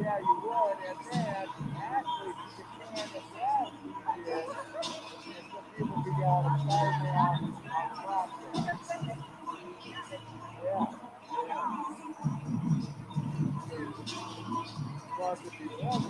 Yeah, you would. And then, actually, the can as well, and some people be all excited on process. Yeah. Plus, if you want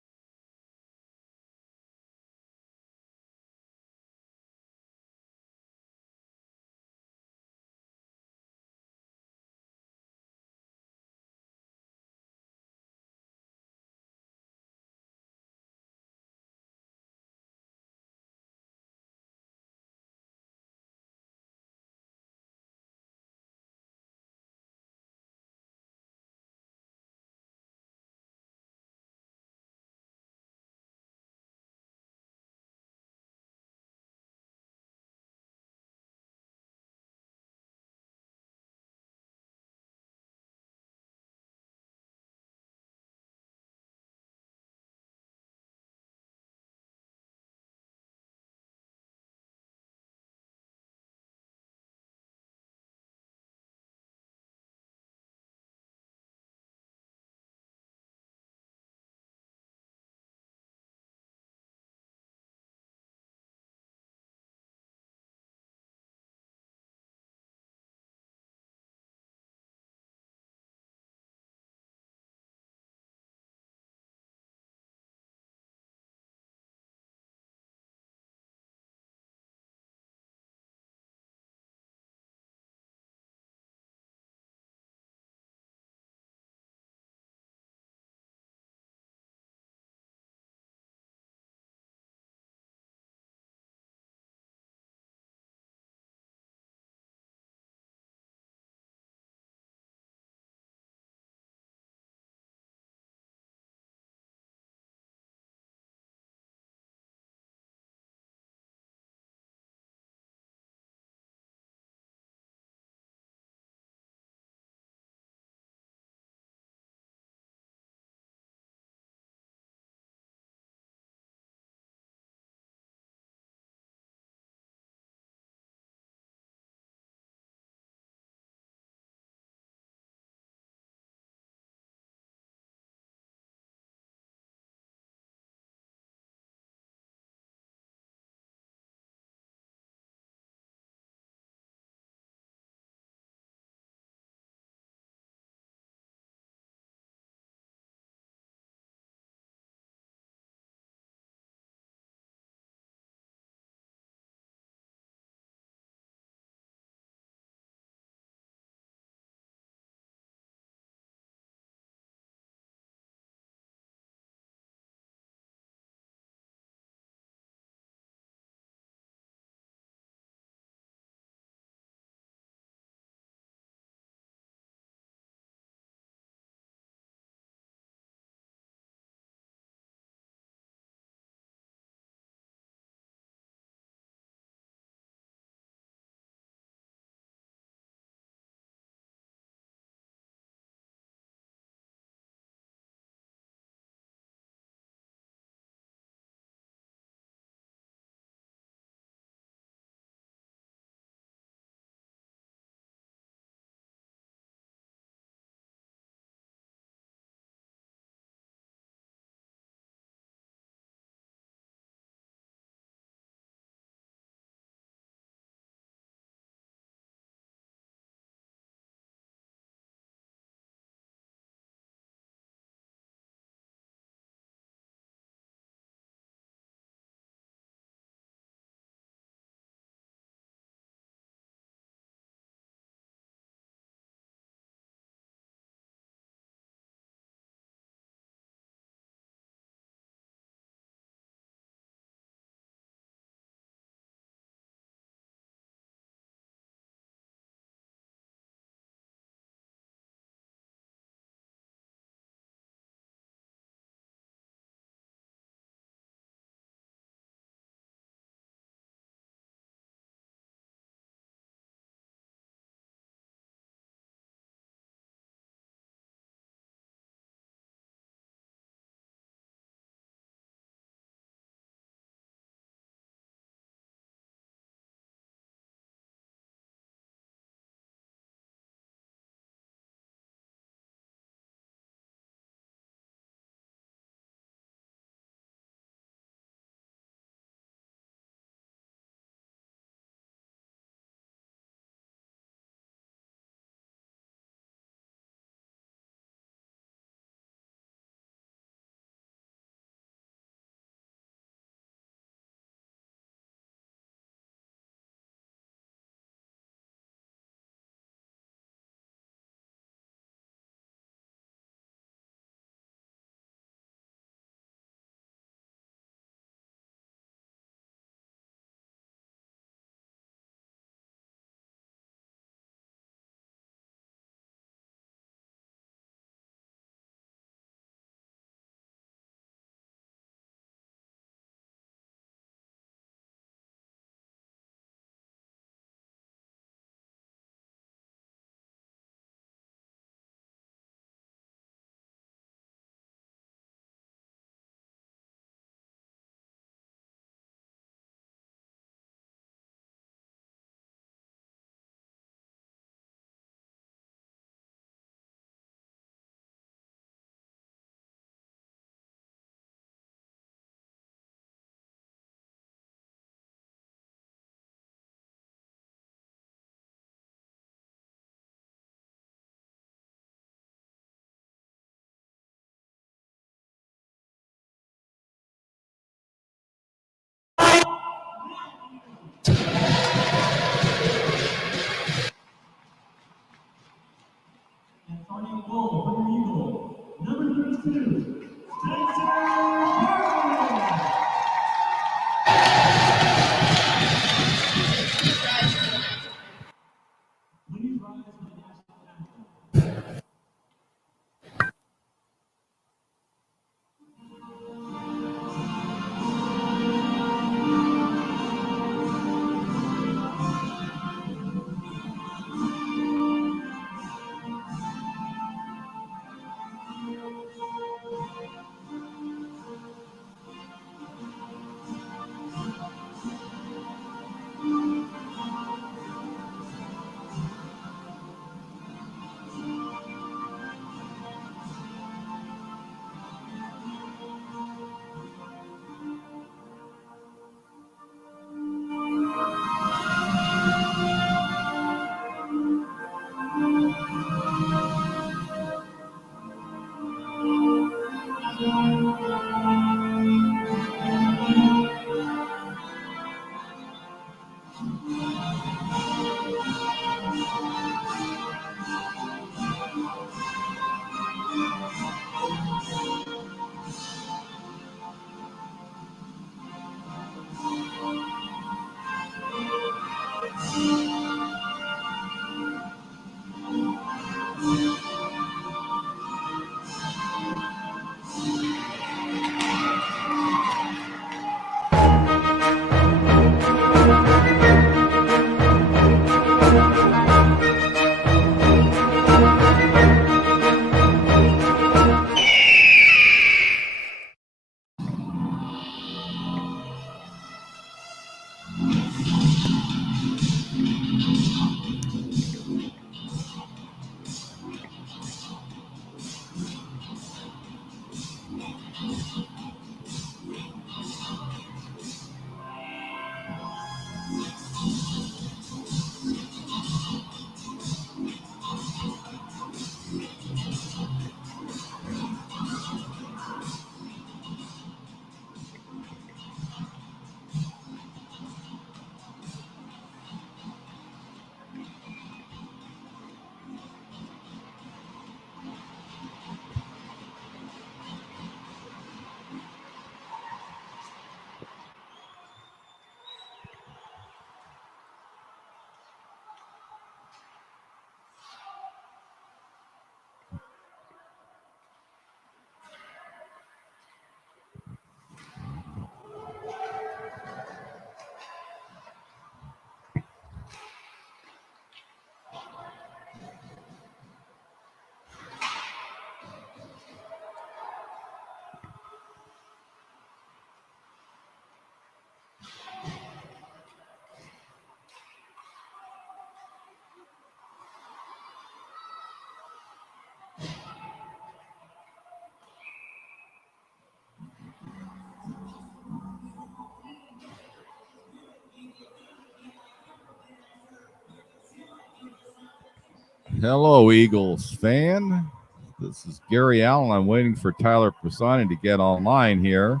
Hello, Eagles fan. This is Gary Allen. I'm waiting for Tyler Pisani to get online here.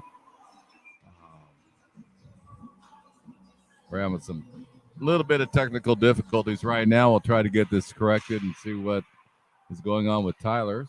We're having some little bit of technical difficulties right now. We'll try to get this corrected and see what is going on with Tyler.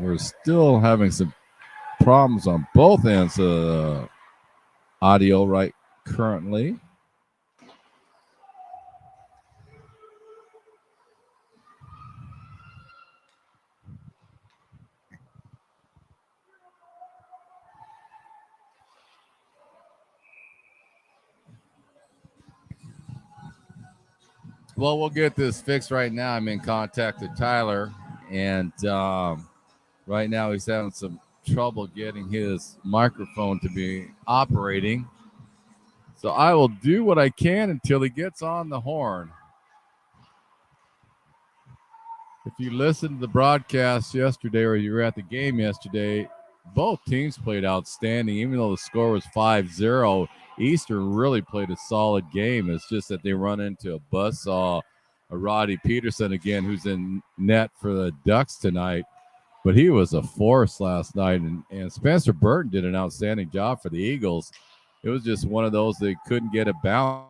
We're still having some problems on both ends of audio right currently. Well, we'll get this fixed right now. I'm in contact with Tyler, and right now he's having some trouble getting his microphone to be operating. So I will do what I can until he gets on the horn. If you listened to the broadcast yesterday or you were at the game yesterday, both teams played outstanding. Even though the score was 5-0, Eastern really played a solid game. It's just that they run into a buzzsaw, a Roddy Peterson again, who's in net for the Ducks tonight. But he was a force last night, and Spencer Burton did an outstanding job for the Eagles. It was just one of those they couldn't get a bounce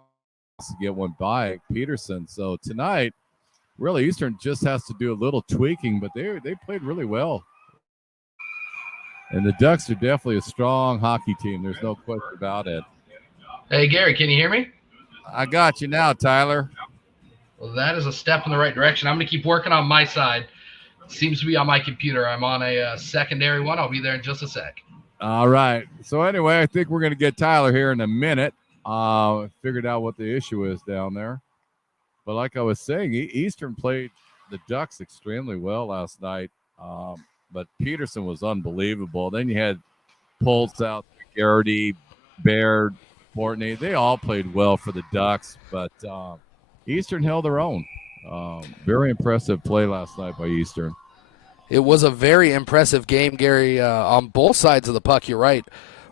to get one by Peterson. So tonight, really, Eastern just has to do a little tweaking, but they played really well. And the Ducks are definitely a strong hockey team. There's no question about it. Hey, Gary, can you hear me? I got you now, Tyler. Well, that is a step in the right direction. I'm going to keep working on my side. Seems to be on my computer. I'm on a secondary one. I'll be there in just a sec. All right. So anyway, I think we're going to get Tyler here in a minute. Figured out what the issue is down there. But like I was saying, Eastern played the Ducks extremely well last night. But Peterson was unbelievable. Then you had Pulse out, Garrity, Baird, Fortney. They all played well for the Ducks, but Eastern held their own. Very impressive play last night by Eastern. It was a very impressive game, Gary, on both sides of the puck. You're right.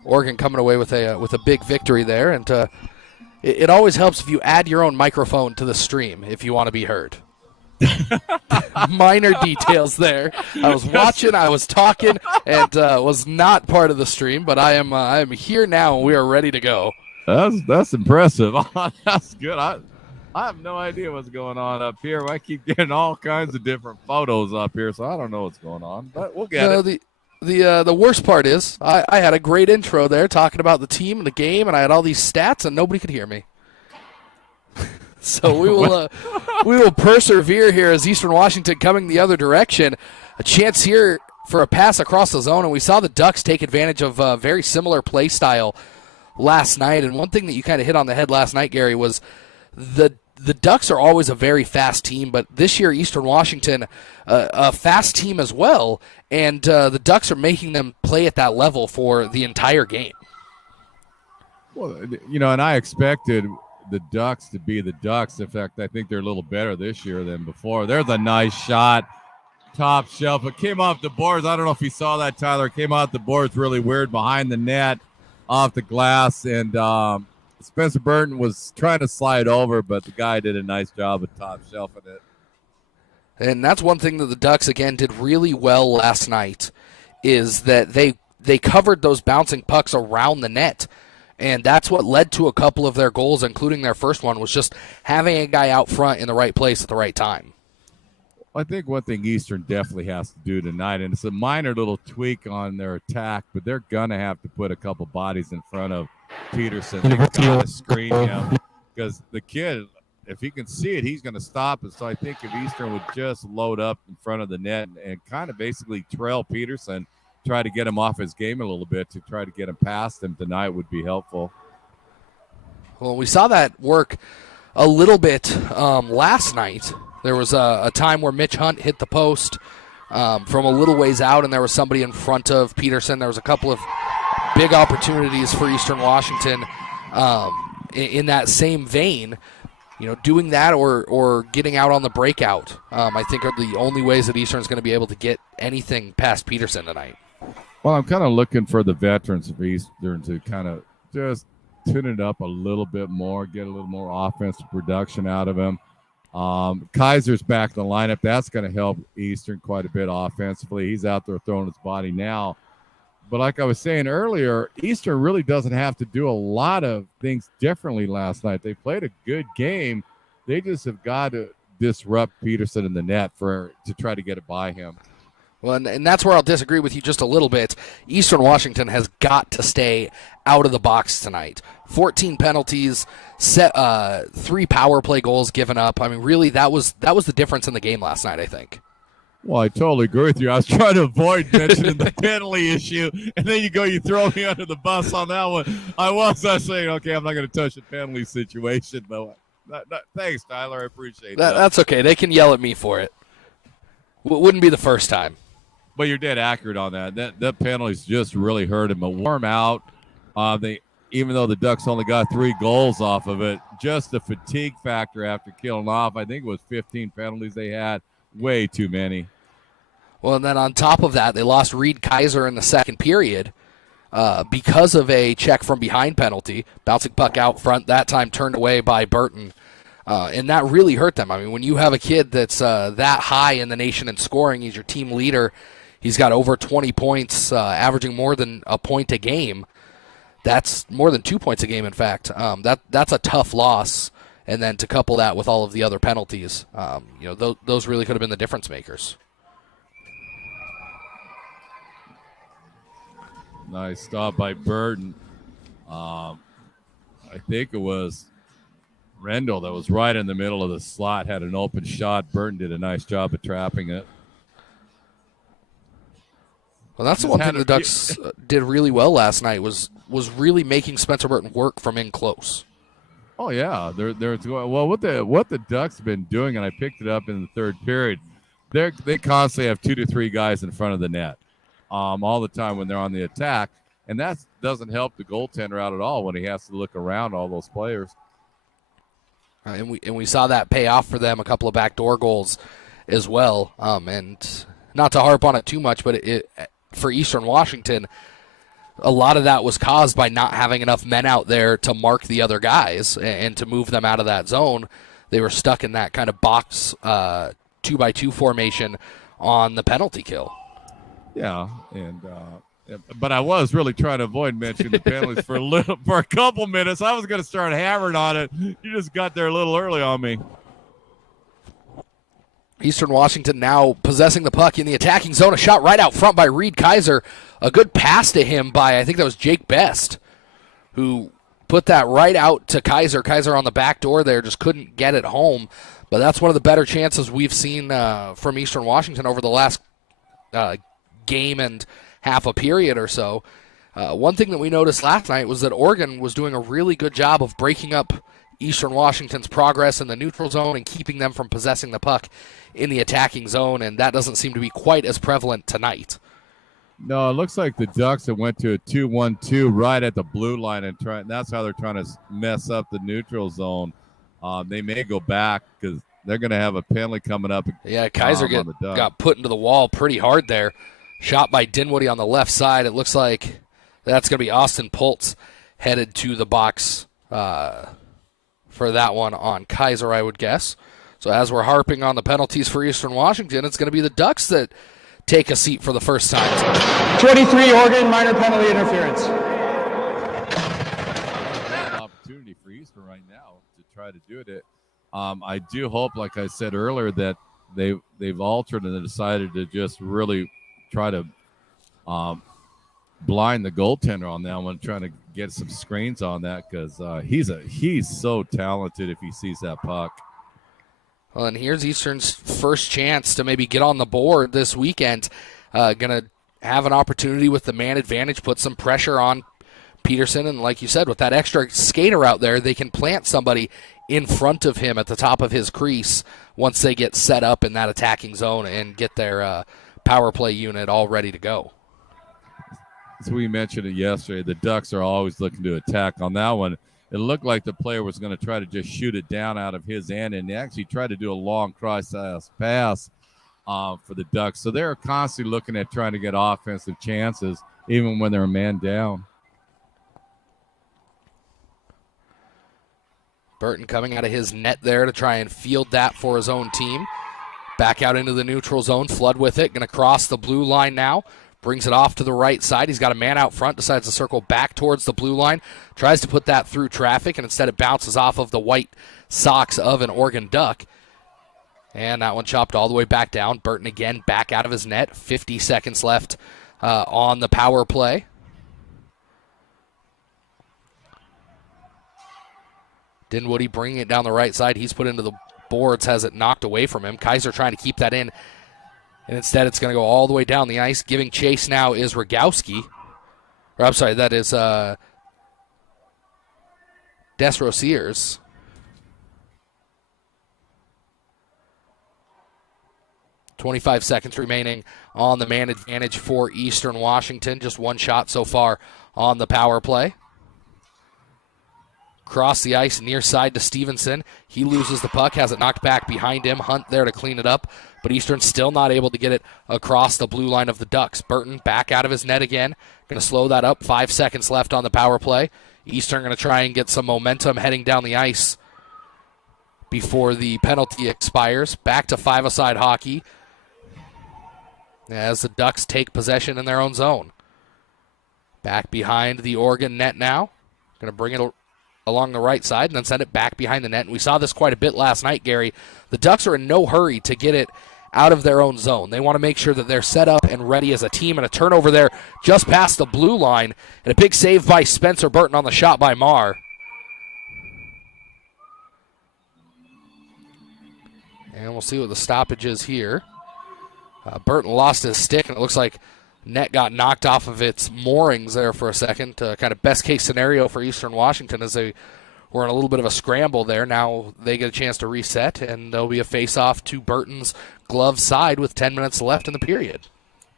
Oregon coming away with a big victory there, and it always helps if you add your own microphone to the stream if you want to be heard. Minor details there. I was watching, I was talking, and was not part of the stream, but I am here now, and we are ready to go. That's impressive. That's good. I have no idea what's going on up here. I keep getting all kinds of different photos up here, so I don't know what's going on, but we'll get it. The worst part is I had a great intro there talking about the team and the game, and I had all these stats, and nobody could hear me. So we will persevere here as Eastern Washington coming the other direction. A chance here for a pass across the zone, and we saw the Ducks take advantage of a very similar play style last night. And one thing that you kind of hit on the head last night, Gary, was the Ducks are always a very fast team, but this year Eastern Washington, a fast team as well, and the Ducks are making them play at that level for the entire game. Well, and I expected the Ducks to be the Ducks. In fact, I think they're a little better this year than before. There's a nice shot, top shelf. It came off the boards. I don't know if you saw that, Tyler. It came off the boards really weird behind the net, off the glass, and Spencer Burton was trying to slide over, but the guy did a nice job of top shelfing it. And that's one thing that the Ducks, again, did really well last night, is that they covered those bouncing pucks around the net. And that's what led to a couple of their goals, including their first one, was just having a guy out front in the right place at the right time. I think one thing Eastern definitely has to do tonight, and it's a minor little tweak on their attack, but they're going to have to put a couple bodies in front of Peterson. They got to screen him because the kid, if he can see it, he's going to stop it. So I think if Eastern would just load up in front of the net and kind of basically trail Peterson, try to get him off his game a little bit to try to get him past him tonight would be helpful. Well, we saw that work a little bit last night. There was a time where Mitch Hunt hit the post from a little ways out, and there was somebody in front of Peterson. There was a couple of big opportunities for Eastern Washington in that same vein. Doing that or getting out on the breakout, I think are the only ways that Eastern's going to be able to get anything past Peterson tonight. Well, I'm kind of looking for the veterans of Eastern to kind of just tune it up a little bit more, get a little more offensive production out of him. Kaiser's back in the lineup. That's going to help Eastern quite a bit offensively. He's out there throwing his body now. But like I was saying earlier, Eastern really doesn't have to do a lot of things differently last night. They played a good game. They just have got to disrupt Peterson in the net to try to get it by him. Well, and that's where I'll disagree with you just a little bit. Eastern Washington has got to stay out of the box tonight. 14 penalties, 3 power play goals given up. I mean, really, that was the difference in the game last night, I think. Well, I totally agree with you. I was trying to avoid mentioning the penalty issue, and then you throw me under the bus on that one. I was saying, okay, I'm not going to touch the penalty situation, but thanks, Tyler. I appreciate that. That's okay. They can yell at me for it. Wouldn't be the first time. But you're dead accurate on that. That penalty's just really hurt him. A warm out. Even though the Ducks only got 3 goals off of it, just the fatigue factor after killing off. I think it was 15 penalties they had. Way too many. Well, and then on top of that, they lost Reed Kaiser in the second period because of a check from behind penalty. Bouncing puck out front, that time turned away by Burton. And that really hurt them. I mean, when you have a kid that's that high in the nation in scoring, he's your team leader. He's got over 20 points, averaging more than a point a game. That's more than 2 points a game, in fact. That's a tough loss. And then to couple that with all of the other penalties, those really could have been the difference makers. Nice stop by Burton. I think it was Rendell that was right in the middle of the slot, had an open shot. Burton did a nice job of trapping it. Well, that's the one thing the Ducks did really well last night was really making Spencer Burton work from in close. Oh yeah, well. What the Ducks have been doing, and I picked it up in the third period. They constantly have 2 to 3 guys in front of the net, all the time when they're on the attack, and that doesn't help the goaltender out at all when he has to look around all those players. And we saw that pay off for them, a couple of backdoor goals as well. And not to harp on it too much, but it for Eastern Washington, a lot of that was caused by not having enough men out there to mark the other guys and to move them out of that zone. They were stuck in that kind of box 2x2 formation on the penalty kill. Yeah, and but I was really trying to avoid mentioning the penalties for a couple minutes. I was going to start hammering on it. You just got there a little early on me. Eastern Washington now possessing the puck in the attacking zone. A shot right out front by Reed Kaiser. A good pass to him by, I think that was Jake Best, who put that right out to Kaiser. Kaiser on the back door there, just couldn't get it home. But that's one of the better chances we've seen from Eastern Washington over the last game and half a period or so. One thing that we noticed last night was that Oregon was doing a really good job of breaking up Eastern Washington's progress in the neutral zone and keeping them from possessing the puck in the attacking zone, and that doesn't seem to be quite as prevalent tonight. No, it looks like the Ducks have went to a 2-1-2 right at the blue line, and that's how they're trying to mess up the neutral zone. They may go back because they're going to have a penalty coming up. Yeah, Kaiser got put into the wall pretty hard there. Shot by Dinwiddie on the left side. It looks like that's going to be Austin Pultz headed to the box for that one on Kaiser, I would guess. So as we're harping on the penalties for Eastern Washington, it's going to be the Ducks that take a seat for the first time. 23 Oregon, minor penalty interference. An opportunity for Eastern right now to try to do it. I do hope, like I said earlier, that they've altered and they decided to just really try to blind the goaltender on that one, trying to get some screens on that because he's so talented if he sees that puck. Well, and here's Eastern's first chance to maybe get on the board this weekend. Going to have an opportunity with the man advantage, put some pressure on Peterson, and like you said, with that extra skater out there, they can plant somebody in front of him at the top of his crease once they get set up in that attacking zone and get their power play unit all ready to go. As we mentioned it yesterday, the Ducks are always looking to attack. On that one, it looked like the player was going to try to just shoot it down out of his end, and they actually tried to do a long cross pass for the Ducks. So they're constantly looking at trying to get offensive chances, even when they're a man down. Burton coming out of his net there to try and field that for his own team. Back out into the neutral zone, Flood with it, going to cross the blue line now. Brings it off to the right side. He's got a man out front, decides to circle back towards the blue line. Tries to put that through traffic, and instead it bounces off of the white socks of an Oregon Duck. And that one chopped all the way back down. Burton again back out of his net. 50 seconds left on the power play. Dinwiddie bringing it down the right side. He's put into the boards, has it knocked away from him. Kaiser trying to keep that in. And instead, it's going to go all the way down the ice. Giving chase now is Rogowski. Or, I'm sorry, that is Desrosiers. .25 seconds remaining on the man advantage for Eastern Washington. Just one shot so far on the power play. Cross the ice near side to Stevenson. He loses the puck, has it knocked back behind him. Hunt there to clean it up, but Eastern still not able to get it across the blue line of the Ducks. Burton back out of his net again. Going to slow that up. 5 seconds left on the power play. Eastern going to try and get some momentum heading down the ice before the penalty expires. Back to five-a-side hockey as the Ducks take possession in their own zone. Back behind the Oregon net now. Going to bring it along the right side and then send it back behind the net. And we saw this quite a bit last night, Gary. The Ducks are in no hurry to get it out of their own zone. They want to make sure that they're set up and ready as a team, and a turnover there just past the blue line, and a big save by Spencer Burton on the shot by Marr. And we'll see what the stoppage is here. Burton lost his stick, and it looks like net got knocked off of its moorings there for a second. Kind of best case scenario for Eastern Washington as they were in a little bit of a scramble there. Now they get a chance to reset, and there'll be a face-off to Burton's glove side with 10 minutes left in the period.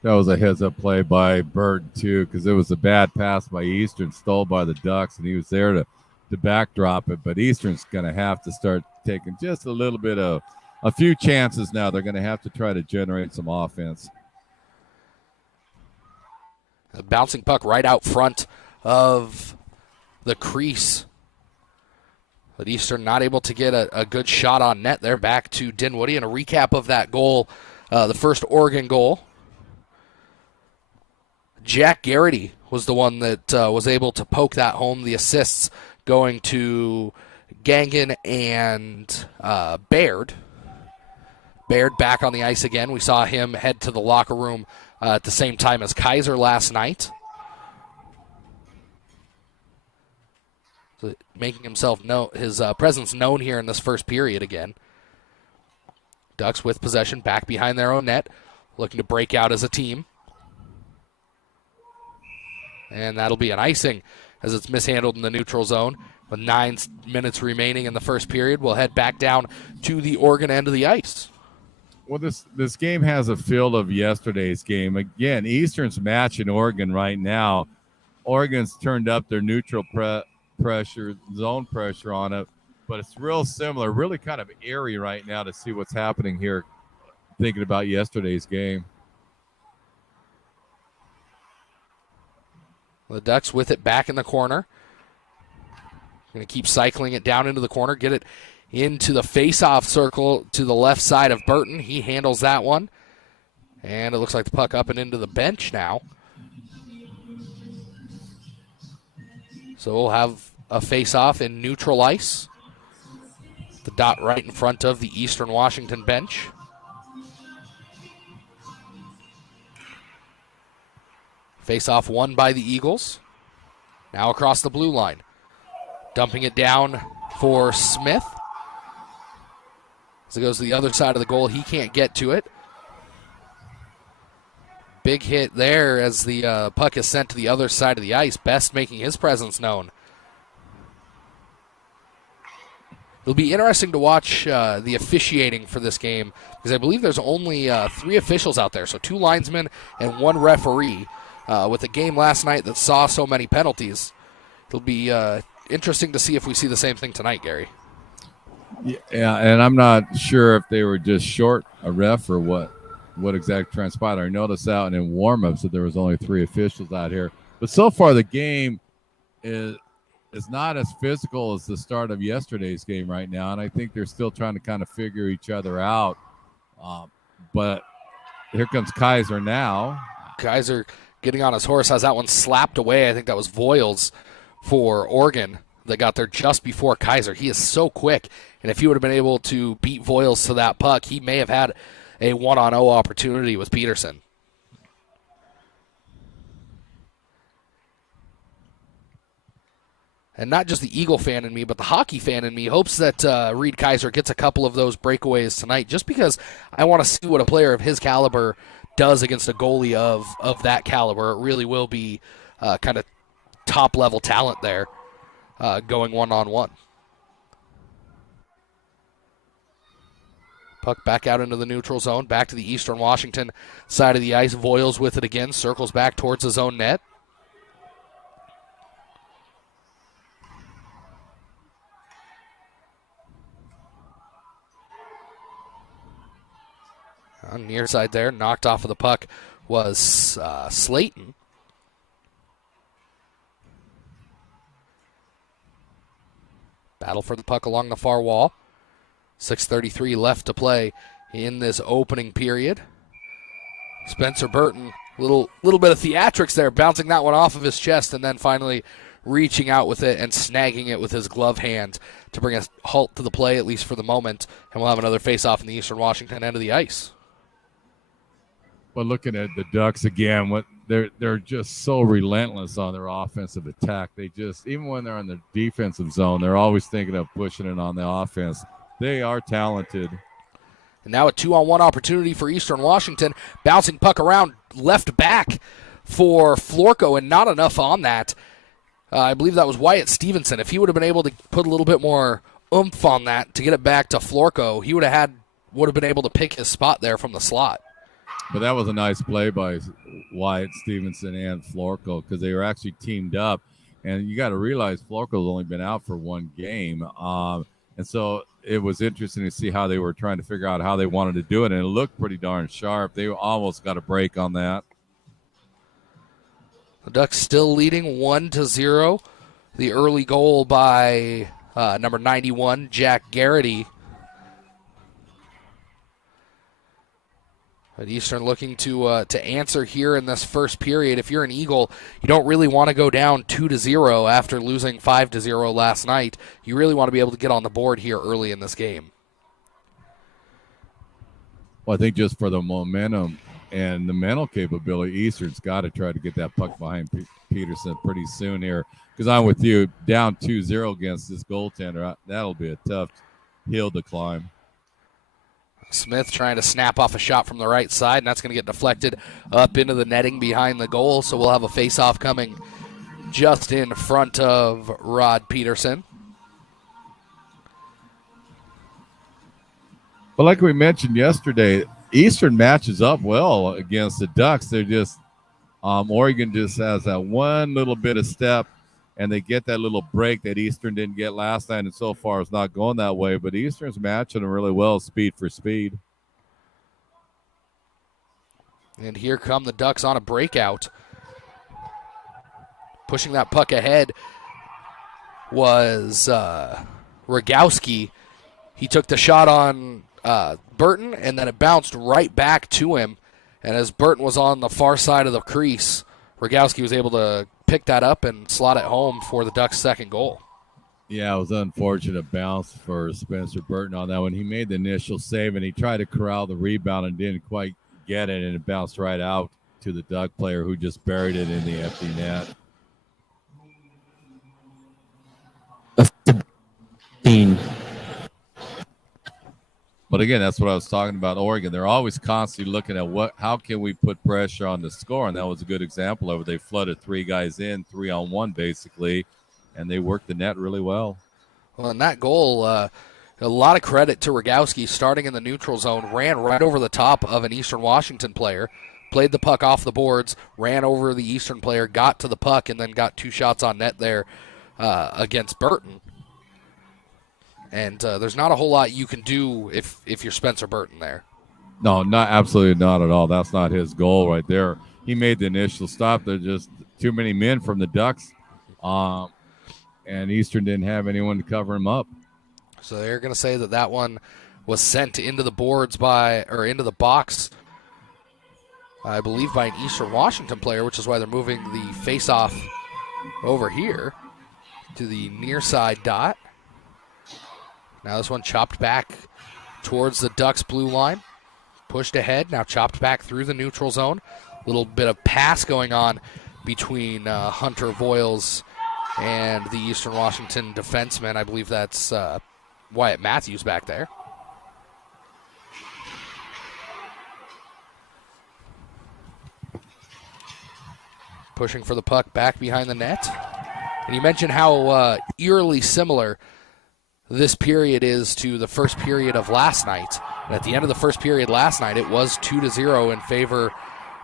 That was a heads-up play by Burton, too, because it was a bad pass by Eastern, stole by the Ducks, and he was there to backdrop it. But Eastern's going to have to start taking just a little bit of a few chances now. They're going to have to try to generate some offense. A bouncing puck right out front of the crease. But Eastern not able to get a good shot on net there. Back to Dinwiddie, and a recap of that goal, the first Oregon goal. Jack Garrity was the one that was able to poke that home. The assists going to Gangan and Baird. Baird back on the ice again. We saw him head to the locker room at the same time as Kaiser last night. So making himself his presence known here in this first period again. Ducks with possession back behind their own net, looking to break out as a team. And that'll be an icing as it's mishandled in the neutral zone. With 9 minutes remaining in the first period, we'll head back down to the Oregon end of the ice. Well, this game has a feel of yesterday's game. Again, Eastern's matching Oregon right now. Oregon's turned up their neutral pressure, zone pressure on it, but it's real similar, really kind of eerie right now to see what's happening here, thinking about yesterday's game. The Ducks with it back in the corner. Going to keep cycling it down into the corner, get it into the face-off circle to the left side of Burton. He handles that one. And it looks like the puck up and into the bench now. So we'll have a face-off in neutral ice. The dot right in front of the Eastern Washington bench. Face-off won by the Eagles. Now across the blue line. Dumping it down for Smith. As it goes to the other side of the goal, he can't get to it. Big hit there as the puck is sent to the other side of the ice. Best making his presence known. It'll be interesting to watch the officiating for this game because I believe there's only 3 officials out there, so 2 linesmen and 1 referee. With a game last night that saw so many penalties, it'll be interesting to see if we see the same thing tonight, Gary. Yeah, and I'm not sure if they were just short a ref or what exactly transpired. I noticed out in warm-ups that there was only 3 officials out here. But so far the game is not as physical as the start of yesterday's game right now, and I think they're still trying to kind of figure each other out. But here comes Kaiser now. Kaiser getting on his horse, has that one slapped away. I think that was Voiles for Oregon that got there just before Kaiser. He is so quick, and if he would have been able to beat Voiles to that puck, he may have had a 1-on-0 opportunity with Peterson. And not just the Eagle fan in me, but the hockey fan in me hopes that Reed Kaiser gets a couple of those breakaways tonight, just because I want to see what a player of his caliber does against a goalie of that caliber. It really will be kind of top-level talent there going one-on-one. Puck back out into the neutral zone, back to the Eastern Washington side of the ice. Voiles with it again, circles back towards his own net. On the near side there, knocked off of the puck was Slayton. Battle for the puck along the far wall. 6:33 left to play in this opening period. Spencer Burton, little bit of theatrics there, bouncing that one off of his chest and then finally reaching out with it and snagging it with his glove hand to bring a halt to the play, at least for the moment. And we'll have another face-off in the Eastern Washington end of the ice. But looking at the Ducks again, they're just so relentless on their offensive attack. They just, even when they're in the defensive zone, they're always thinking of pushing it on the offense. They are talented. And now a 2-on-1 opportunity for Eastern Washington. Bouncing puck around left back for Florco, and not enough on that. I believe that was Wyatt Stevenson. If he would have been able to put a little bit more oomph on that to get it back to Florco, he would have been able to pick his spot there from the slot. But that was a nice play by Wyatt Stevenson and Florco because they were actually teamed up. And you got to realize Florco's only been out for one game. And so it was interesting to see how they were trying to figure out how they wanted to do it. And it looked pretty darn sharp. They almost got a break on that. The Ducks still leading 1-0. The early goal by number 91, Jack Garrity. But Eastern looking to answer here in this first period. If you're an Eagle, you don't really want to go down 2-0 after losing 5-0 last night. You really want to be able to get on the board here early in this game. Well, I think just for the momentum and the mental capability, Eastern's got to try to get that puck behind Peterson pretty soon here. Because I'm with you, down 2-0 against this goaltender, that'll be a tough hill to climb. Smith trying to snap off a shot from the right side, and that's going to get deflected up into the netting behind the goal. So we'll have a face-off coming just in front of Rod Peterson. But like we mentioned yesterday, Eastern matches up well against the Ducks. They're just Oregon just has that one little bit of step, and they get that little break that Eastern didn't get last night, and so far it's not going that way. But Eastern's matching them really well, speed for speed. And here come the Ducks on a breakout. Pushing that puck ahead was Rogowski. He took the shot on Burton, and then it bounced right back to him. And as Burton was on the far side of the crease, Rogowski was able to pick that up and slot it home for the Ducks' second goal. Yeah, it was an unfortunate bounce for Spencer Burton on that one. He made the initial save, and he tried to corral the rebound and didn't quite get it, and it bounced right out to the Duck player who just buried it in the empty net. 15. But again, that's what I was talking about. Oregon, they're always constantly looking at how can we put pressure on the score, and that was a good example of it. They flooded three guys in, 3-on-1 basically, and they worked the net really well. Well, in that goal, a lot of credit to Rogowski starting in the neutral zone, ran right over the top of an Eastern Washington player, played the puck off the boards, ran over the Eastern player, got to the puck, and then got two shots on net there against Burton. And there's not a whole lot you can do if you're Spencer Burton there. No, absolutely not at all. That's not his goal right there. He made the initial stop. There's just too many men from the Ducks, and Eastern didn't have anyone to cover him up. So they're going to say that one was sent into the boards into the box, I believe, by an Eastern Washington player, which is why they're moving the face-off over here to the near side dot. Now this one chopped back towards the Ducks' blue line. Pushed ahead, now chopped back through the neutral zone. A little bit of pass going on between Hunter Voiles and the Eastern Washington defenseman. I believe that's Wyatt Matthews back there. Pushing for the puck back behind the net. And you mentioned how eerily similar this period is to the first period of last night. And at the end of the first period last night, it was 2-0 in favor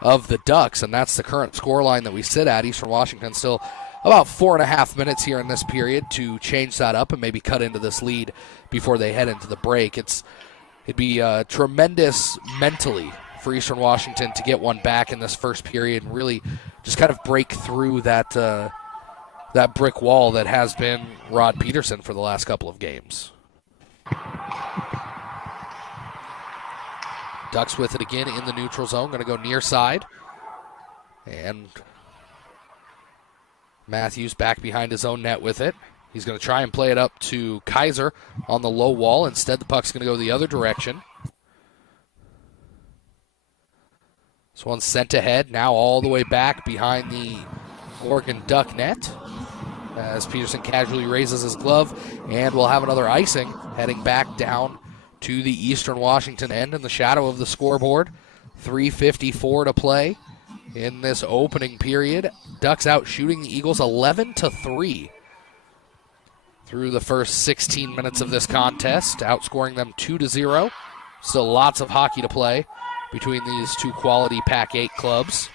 of the Ducks, and that's the current scoreline that we sit at. Eastern Washington still about 4.5 minutes here in this period to change that up and maybe cut into this lead before they head into the break. It'd be tremendous mentally for Eastern Washington to get one back in this first period and really just kind of break through that brick wall that has been Rod Peterson for the last couple of games. Ducks with it again in the neutral zone. Going to go near side. And Matthews back behind his own net with it. He's going to try and play it up to Kaiser on the low wall. Instead, the puck's going to go the other direction. This one's sent ahead, now all the way back behind the Oregon Duck net as Peterson casually raises his glove, and we'll have another icing heading back down to the Eastern Washington end in the shadow of the scoreboard. 3:54 to play in this opening period. Ducks out shooting the Eagles 11-3 through the first 16 minutes of this contest, outscoring them 2-0. Still lots of hockey to play between these two quality Pac-8 clubs.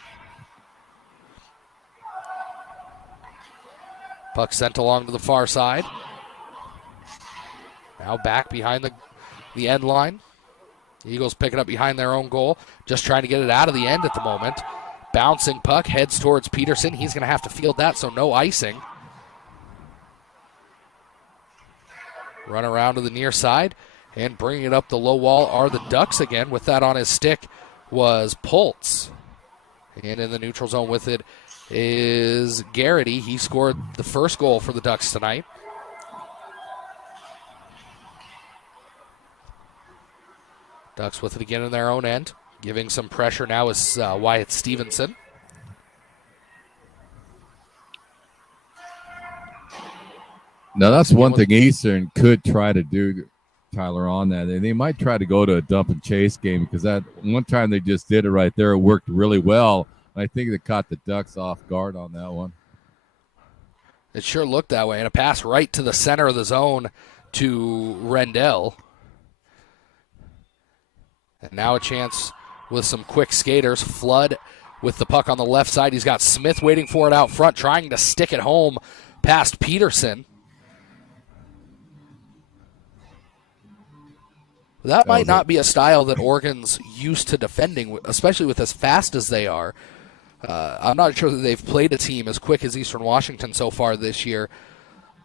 Puck sent along to the far side. Now back behind the end line. The Eagles picking up behind their own goal, just trying to get it out of the end at the moment. Bouncing puck heads towards Peterson. He's going to have to field that, so no icing. Run around to the near side and bringing it up the low wall are the Ducks again. With that on his stick was Pultz. And in the neutral zone with it is Garrity. He scored the first goal for the Ducks tonight. Ducks with it again in their own end. Giving some pressure now is Wyatt Stevenson. Now, that's one thing Eastern could try to do, Tyler, on that. They might try to go to a dump and chase game, because that one time they just did it right there. It worked really well. I think they caught the Ducks off guard on that one. It sure looked that way. And a pass right to the center of the zone to Rendell. And now a chance with some quick skaters. Flood with the puck on the left side. He's got Smith waiting for it out front, trying to stick it home past Peterson. That might not be a style that Oregon's used to defending, especially with as fast as they are. I'm not sure that they've played a team as quick as Eastern Washington so far this year.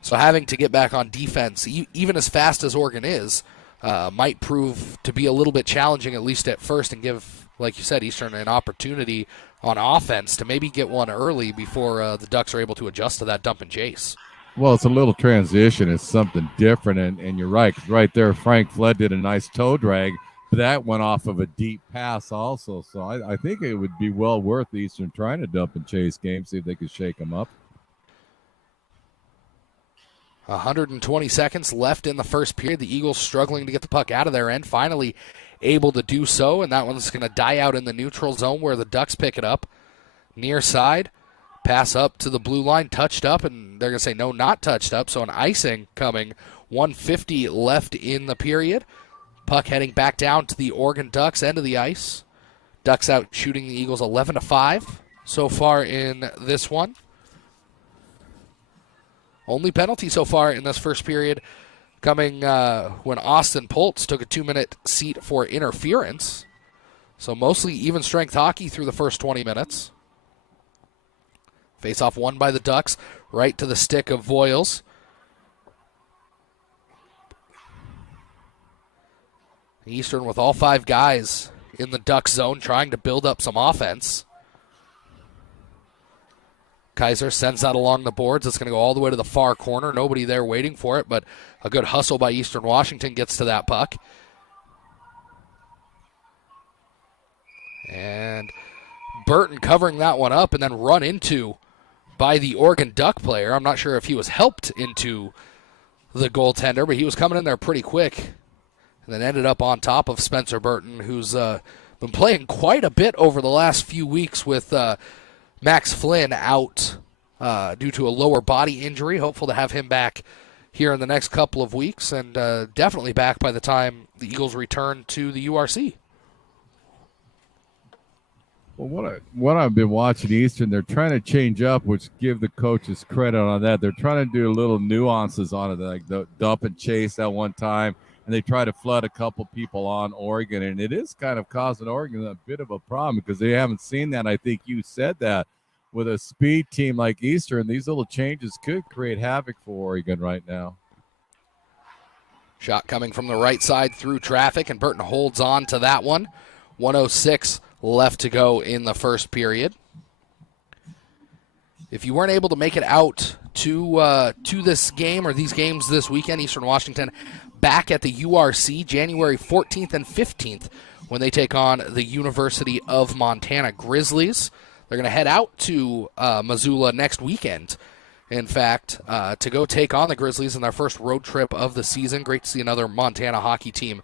So having to get back on defense, even as fast as Oregon is, might prove to be a little bit challenging, at least at first, and give, like you said, Eastern an opportunity on offense to maybe get one early before the Ducks are able to adjust to that dump and chase. Well, it's a little transition. It's something different, and you're right. 'Cause right there, Frank Flood did a nice toe drag, but that went off of a deep pass also. So I think it would be well worth Eastern trying to dump and chase game, see if they could shake them up. 120 seconds left in the first period. The Eagles struggling to get the puck out of their end, finally able to do so, and that one's going to die out in the neutral zone where the Ducks pick it up. Near side, pass up to the blue line, touched up, and they're going to say no, not touched up, so an icing coming. 1:50 left in the period. Puck heading back down to the Oregon Ducks end of the ice. Ducks out shooting the Eagles 11-5 so far in this one. Only penalty so far in this first period coming when Austin Pultz took a 2-minute seat for interference. So mostly even strength hockey through the first 20 minutes. Face-off won by the Ducks, right to the stick of Voiles. Eastern with all 5 guys in the Duck zone trying to build up some offense. Kaiser sends that along the boards. It's going to go all the way to the far corner. Nobody there waiting for it, but a good hustle by Eastern Washington gets to that puck. And Burton covering that one up and then run into by the Oregon Duck player. I'm not sure if he was helped into the goaltender, but he was coming in there pretty quick. And then ended up on top of Spencer Burton, who's been playing quite a bit over the last few weeks with Max Flynn out due to a lower body injury. Hopeful to have him back here in the next couple of weeks, and definitely back by the time the Eagles return to the URC. Well, what I've been watching Eastern, they're trying to change up, which give the coaches credit on that. They're trying to do little nuances on it, like the dump and chase at one time, and they try to flood a couple people on Oregon, and it is kind of causing Oregon a bit of a problem because they haven't seen that. I think you said that with a speed team like Eastern, these little changes could create havoc for Oregon right now. Shot coming from the right side through traffic, and Burton holds on to that one. 1:06 left to go in the first period. If you weren't able to make it out to this game or these games this weekend, Eastern Washington back at the URC January 14th and 15th when they take on the University of Montana Grizzlies. They're going to head out to Missoula next weekend, in fact, to go take on the Grizzlies in their first road trip of the season. Great to see another Montana hockey team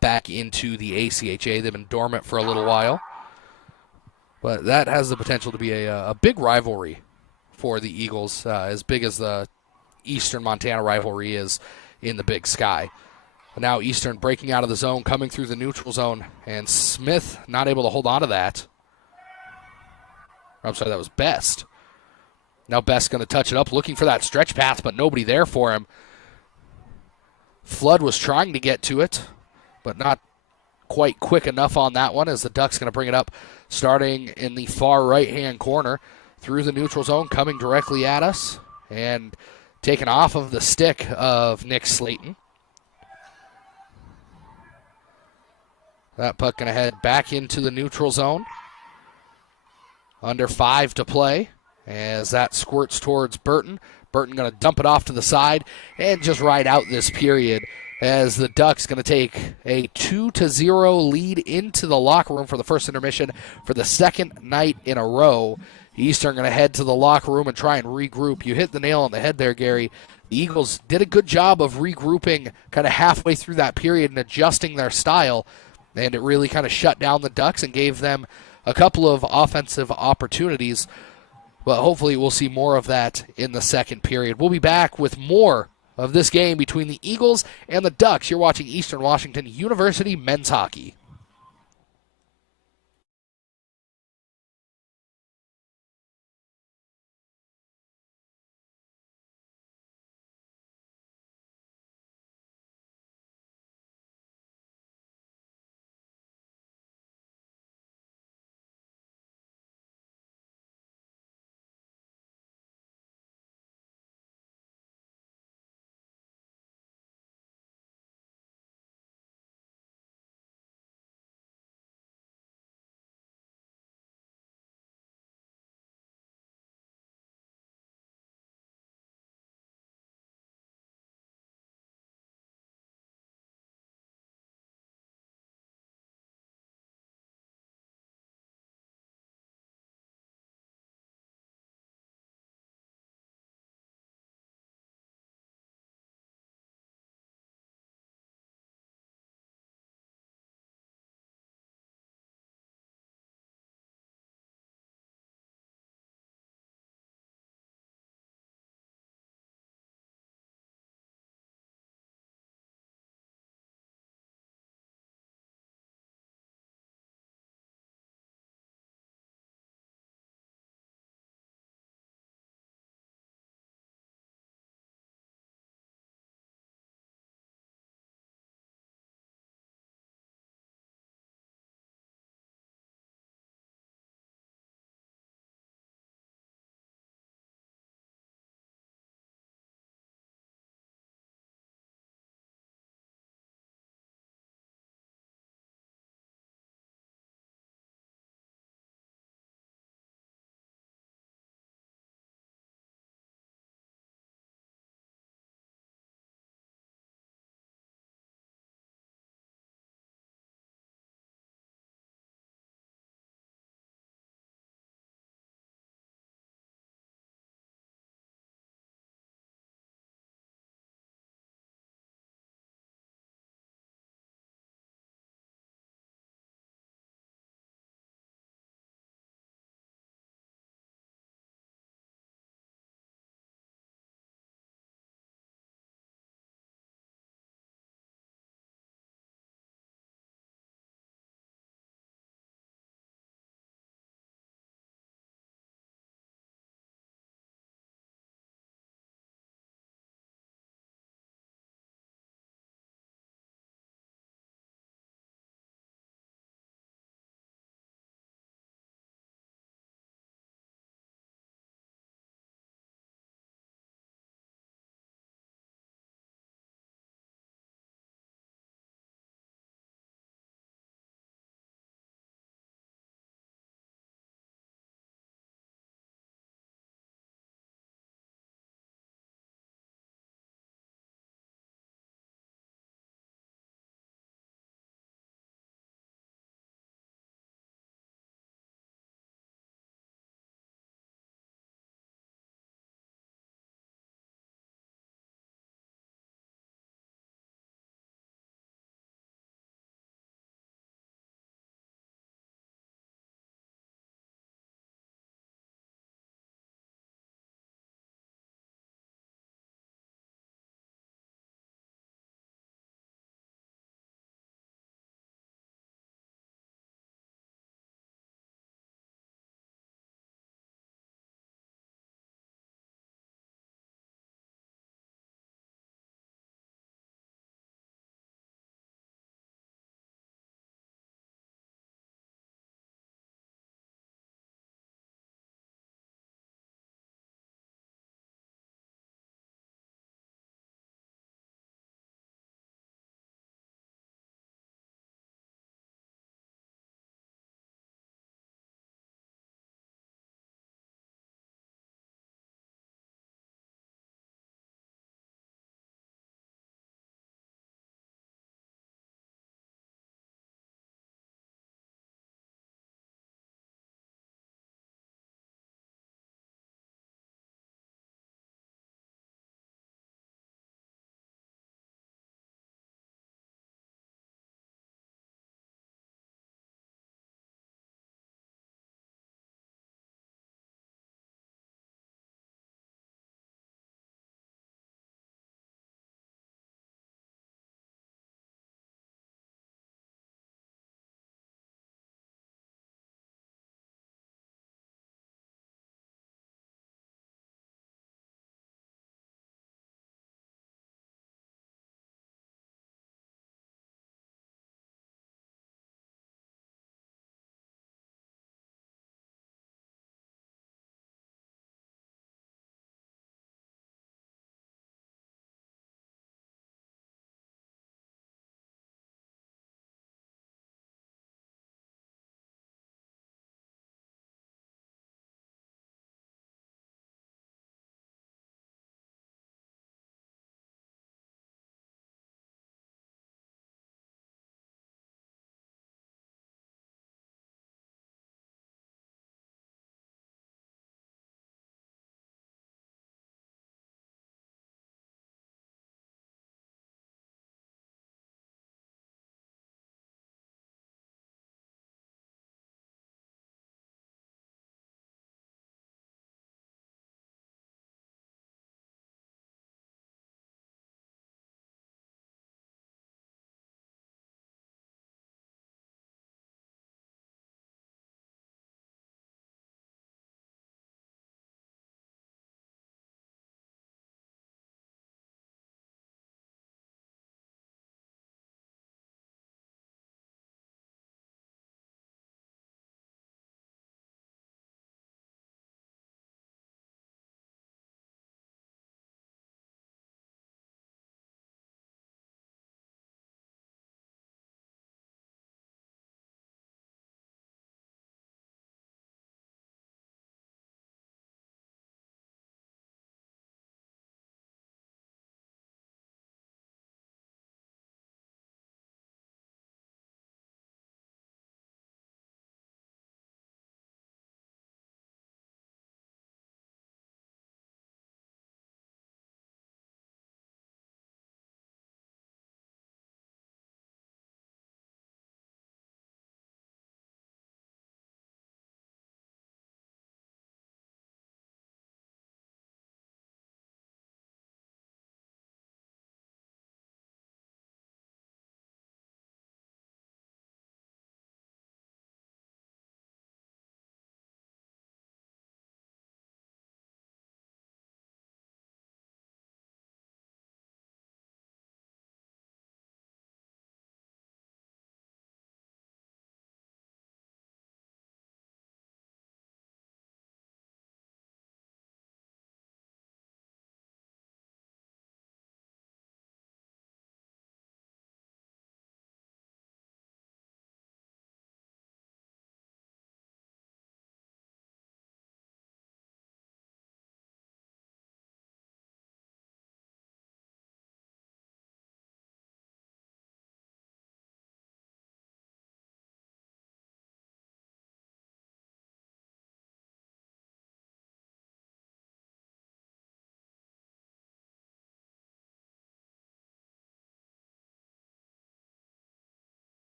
back into the ACHA. They've been dormant for a little while. But that has the potential to be a big rivalry for the Eagles, as big as the Eastern Montana rivalry is in the Big Sky. But now Eastern breaking out of the zone, coming through the neutral zone, and Smith not able to hold on to that. I'm sorry, that was Best. Now Best going to touch it up, looking for that stretch pass, but nobody there for him. Flood was trying to get to it, but not quite quick enough on that one, as the Ducks going to bring it up starting in the far right-hand corner through the neutral zone, coming directly at us and taken off of the stick of Nick Slayton. That puck going to head back into the neutral zone. Under 5 to play as that squirts towards Burton. Burton going to dump it off to the side and just ride out this period, as the Ducks going to take a 2-0 lead into the locker room for the first intermission for the second night in a row. Eastern going to head to the locker room and try and regroup. You hit the nail on the head there, Gary. The Eagles did a good job of regrouping kind of halfway through that period and adjusting their style, and it really kind of shut down the Ducks and gave them a couple of offensive opportunities. But hopefully we'll see more of that in the second period. We'll be back with more of this game between the Eagles and the Ducks. You're watching Eastern Washington University men's hockey.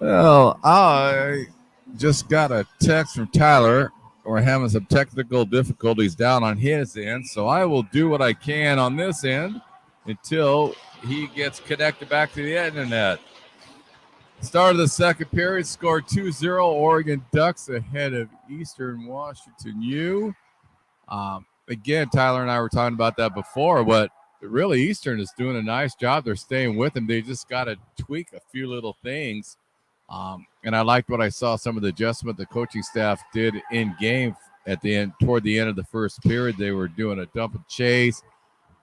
Well, I just got a text from Tyler. We're having some technical difficulties down on his end, so I will do what I can on this end until he gets connected back to the internet. Start of the second period, score 2-0. Oregon Ducks ahead of Eastern Washington U. Again, Tyler and I were talking about that before, but really Eastern is doing a nice job. They're staying with them. They just got to tweak a few little things. And I liked what I saw, some of the adjustment the coaching staff did in game at the end, toward the end of the first period. They were doing a dump and chase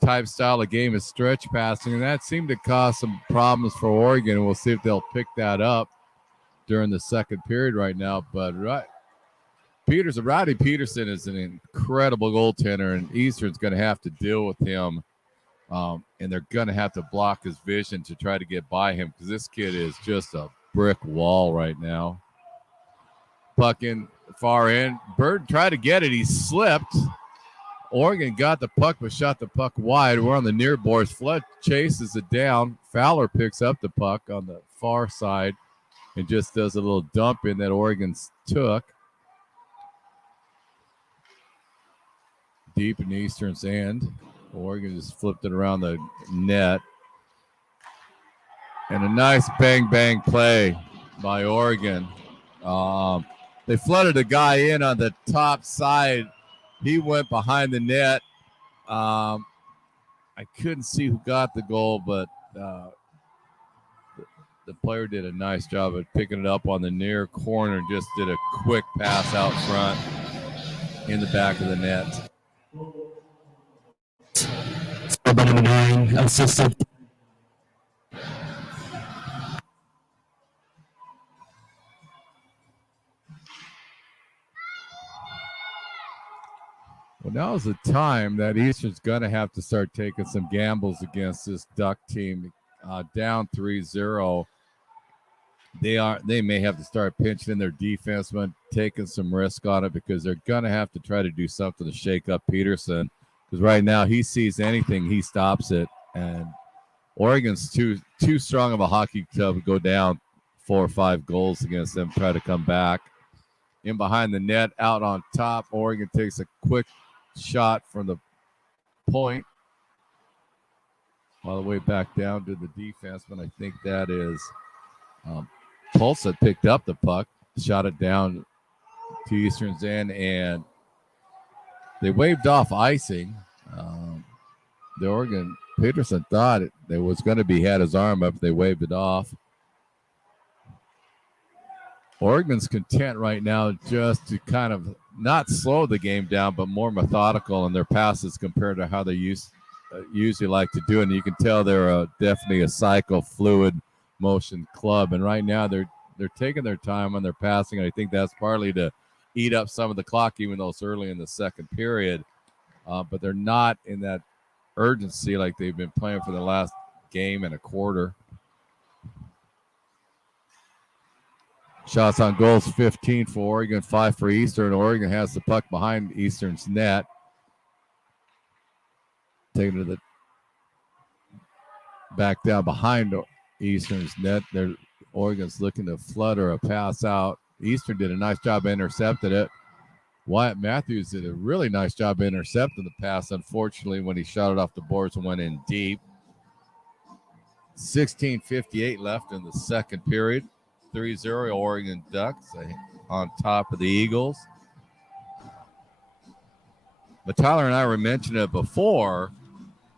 type style of game of stretch passing, and that seemed to cause some problems for Oregon. And we'll see if they'll pick that up during the second period right now. But Rodney Peterson is an incredible goaltender, and Eastern's going to have to deal with him. And they're going to have to block his vision to try to get by him because this kid is just a brick wall right now. Puck in far end. Burton tried to get it. He slipped. Oregon got the puck but shot the puck wide. We're on the near boards. Flood chases it down. Fowler picks up the puck on the far side and just does a little dump in that Oregon took. Deep in Eastern's end. Oregon just flipped it around the net. And a nice bang-bang play by Oregon. They flooded a guy in on the top side. He went behind the net. I couldn't see who got the goal, but the player did a nice job of picking it up on the near corner and just did a quick pass out front in the back of the net. Number 9, assistant. Well, now's the time that Eastern's going to have to start taking some gambles against this Duck team. Down 3-0. They may have to start pinching in their defensemen, taking some risk on it because they're going to have to try to do something to shake up Peterson. Because right now he sees anything, he stops it. And Oregon's too strong of a hockey club to go down 4 or 5 goals against them, try to come back. In behind the net, out on top, Oregon takes a quick shot from the point. All the way back down to the defenseman. I think that is Tulsa picked up the puck, shot it down to Eastern's end, and they waved off icing. The Oregon Peterson thought it was going to be, had his arm up. They waved it off. Oregon's content right now just to kind of not slow the game down, but more methodical in their passes compared to how they usually like to do. And you can tell they're definitely a cycle, fluid motion club. And right now they're taking their time on their passing. And I think that's partly to eat up some of the clock, even though it's early in the second period. But they're not in that urgency like they've been playing for the last game and a quarter. Shots on goals, 15 for Oregon, 5 for Eastern. Oregon has the puck behind Eastern's net. Taking to the back down behind Eastern's net. Oregon's looking to flood or a pass out. Eastern did a nice job intercepting it. Wyatt Matthews did a really nice job intercepting the pass, unfortunately, when he shot it off the boards and went in deep. 16:58 left in the second period. 3-0 Oregon Ducks on top of the Eagles. But Tyler and I were mentioning it before.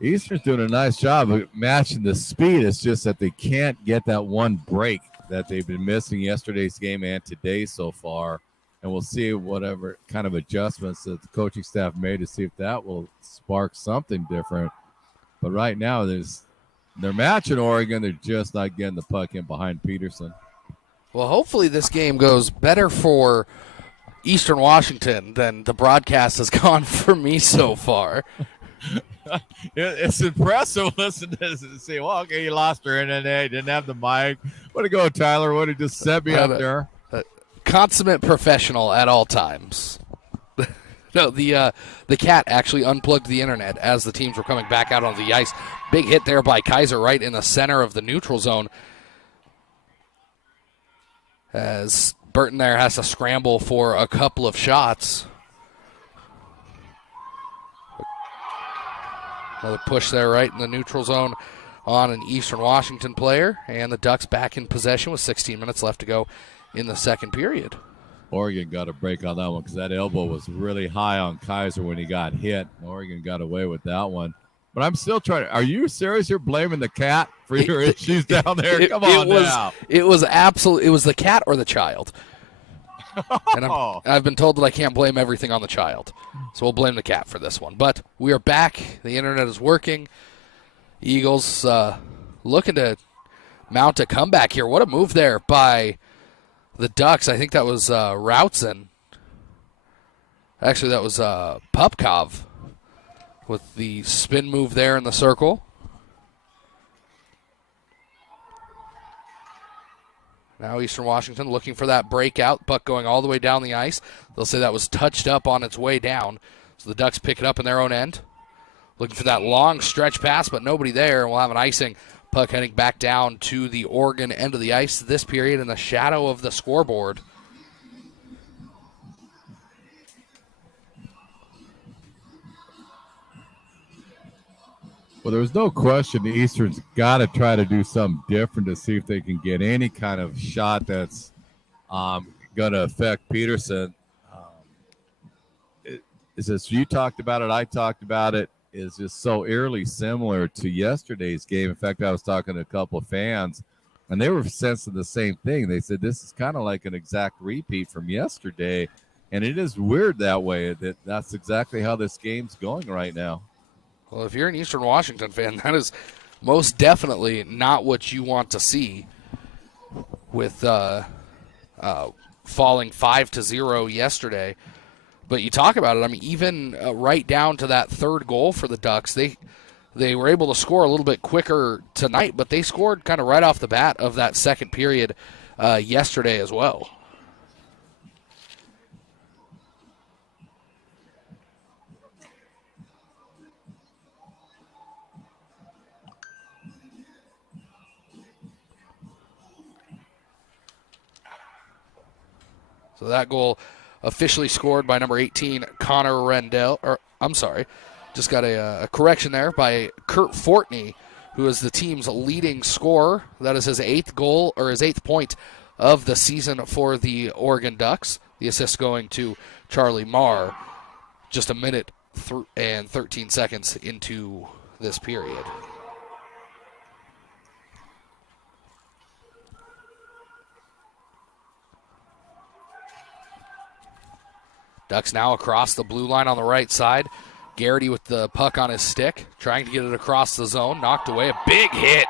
Eastern's doing a nice job of matching the speed. It's just that they can't get that one break that they've been missing yesterday's game and today so far. And we'll see whatever kind of adjustments that the coaching staff made to see if that will spark something different. But right now, they're matching Oregon. They're just not getting the puck in behind Peterson. Well, hopefully this game goes better for Eastern Washington than the broadcast has gone for me so far. It's impressive listening to this and say, well, okay, you lost her in today, didn't have the mic. Way to go, Tyler. Way to just set me up there. Consummate professional at all times. No, the cat actually unplugged the internet as the teams were coming back out on the ice. Big hit there by Kaiser right in the center of the neutral zone. as Burton there has to scramble for a couple of shots. Another push there right in the neutral zone on an Eastern Washington player, and the Ducks back in possession with 16 minutes left to go in the second period. Oregon got a break on that one because that elbow was really high on Kaiser when he got hit. Oregon got away with that one. But I'm still trying to – are you serious? You're blaming the cat for your issues down there? Come on now. It was the cat or the child. And I've been told that I can't blame everything on the child. So we'll blame the cat for this one. But we are back. The internet is working. Eagles looking to mount a comeback here. What a move there by the Ducks. I think that was Routson. Actually, that was Pupkov with the spin move there in the circle. Now Eastern Washington looking for that breakout. Puck going all the way down the ice. They'll say that was touched up on its way down. So the Ducks pick it up in their own end. Looking for that long stretch pass, but nobody there. And we'll have an icing. Puck heading back down to the Oregon end of the ice this period in the shadow of the scoreboard. Well, there's no question the Eastern's got to try to do something different to see if they can get any kind of shot that's going to affect Peterson. Is this, you talked about it, I talked about it, is just so eerily similar to yesterday's game. In fact, I was talking to a couple of fans, and they were sensing the same thing. They said this is kind of like an exact repeat from yesterday, and it is weird that way. That's exactly how this game's going right now. Well, if you're an Eastern Washington fan, that is most definitely not what you want to see with falling 5-0 yesterday. But you talk about it, I mean, even right down to that third goal for the Ducks, they were able to score a little bit quicker tonight, but they scored kind of right off the bat of that second period yesterday as well. So that goal officially scored by number 18, Connor Rendell. Or I'm sorry, just got a correction there by Kurt Fortney, who is the team's leading scorer. That is his 8th goal, or his 8th point of the season for the Oregon Ducks. The assist going to Charlie Marr just a minute and 13 seconds into this period. Ducks now across the blue line on the right side. Garrity with the puck on his stick, trying to get it across the zone. Knocked away, a big hit.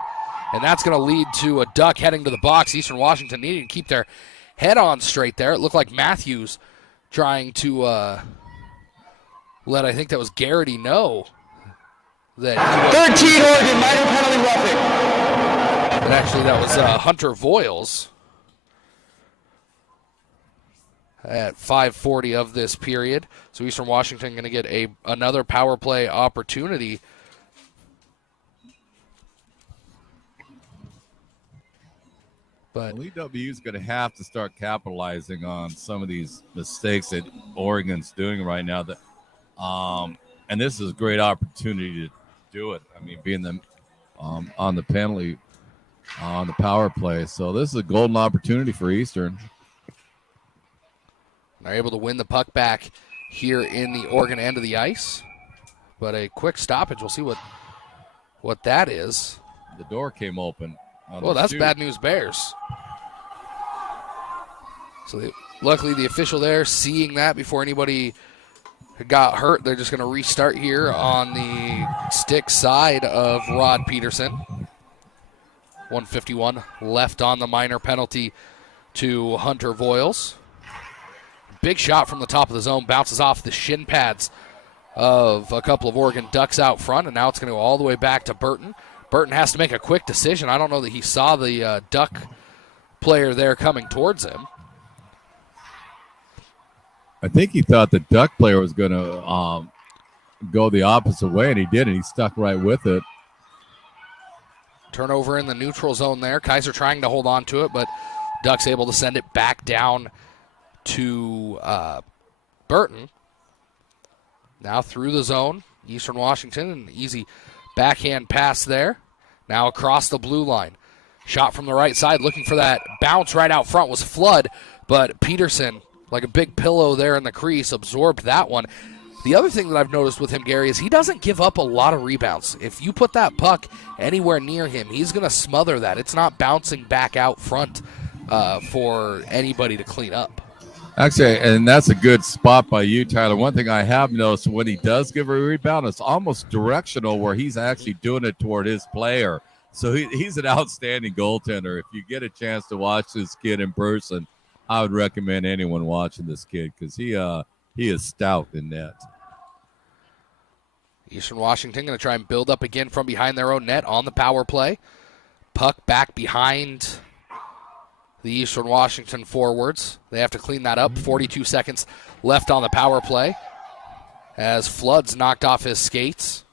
And that's going to lead to a Duck heading to the box. Eastern Washington needing to keep their head on straight there. It looked like Matthews trying to let, I think that was Garrity, know that he 13 Oregon, minor penalty roughing. And actually that was Hunter Voiles. At 5:40 of this period. So Eastern Washington going to get another power play opportunity. But EWU is going to have to start capitalizing on some of these mistakes that Oregon's doing right now. That, and this is a great opportunity to do it. I mean, being them on the penalty, on the power play. So this is a golden opportunity for Eastern. They're able to win the puck back here in the Oregon end of the ice. But a quick stoppage. We'll see what that is. The door came open. Well, that's bad news Bears. So luckily the official there seeing that before anybody got hurt. They're just going to restart here on the stick side of Rod Peterson. 1:51 left on the minor penalty to Hunter Voiles. Big shot from the top of the zone, bounces off the shin pads of a couple of Oregon Ducks out front, and now it's going to go all the way back to Burton. Burton has to make a quick decision. I don't know that he saw the Duck player there coming towards him. I think he thought the Duck player was going to go the opposite way, and he did, and he stuck right with it. Turnover in the neutral zone there. Kaiser trying to hold on to it, but Ducks able to send it back down to Burton. Now through the zone, Eastern Washington, an easy backhand pass there. Now across the blue line. Shot from the right side, looking for that bounce right out front was Flood, but Peterson, like a big pillow there in the crease, absorbed that one. The other thing that I've noticed with him, Gary, is he doesn't give up a lot of rebounds. If you put that puck anywhere near him, he's going to smother that. It's not bouncing back out front for anybody to clean up. Actually, and that's a good spot by you, Tyler. One thing I have noticed when he does give a rebound, it's almost directional where he's actually doing it toward his player. So he's an outstanding goaltender. If you get a chance to watch this kid in person, I would recommend anyone watching this kid because he is stout in net. Eastern Washington going to try and build up again from behind their own net on the power play. Puck back behind the Eastern Washington forwards. They have to clean that up. 42 seconds left on the power play as Flood's knocked off his skates.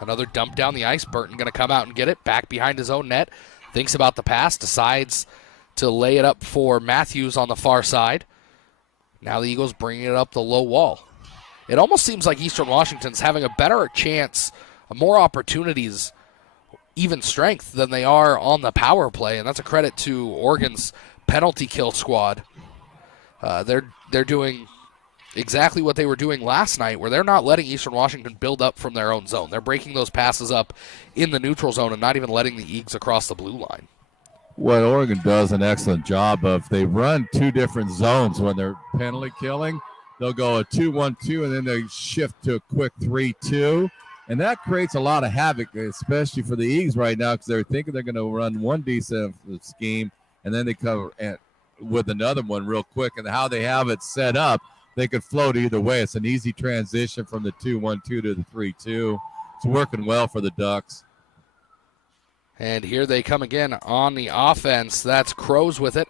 Another dump down the ice. Burton going to come out and get it. Back behind his own net. Thinks about the pass. Decides to lay it up for Matthews on the far side. Now the Eagles bringing it up the low wall. It almost seems like Eastern Washington's having a better chance, more opportunities, even strength than they are on the power play, and that's a credit to Oregon's penalty kill squad. They're doing exactly what they were doing last night, where they're not letting Eastern Washington build up from their own zone. They're breaking those passes up in the neutral zone and not even letting the Eagles across the blue line. What Oregon does an excellent job of, they run two different zones when they're penalty killing. They'll go a 2-1-2, and then they shift to a quick 3-2. And that creates a lot of havoc, especially for the Eagles right now, because they're thinking they're going to run one defensive scheme, and then they cover with another one real quick. And how they have it set up, they could float either way. It's an easy transition from the 2-1-2 to the 3-2. It's working well for the Ducks. And here they come again on the offense. That's Crows with it.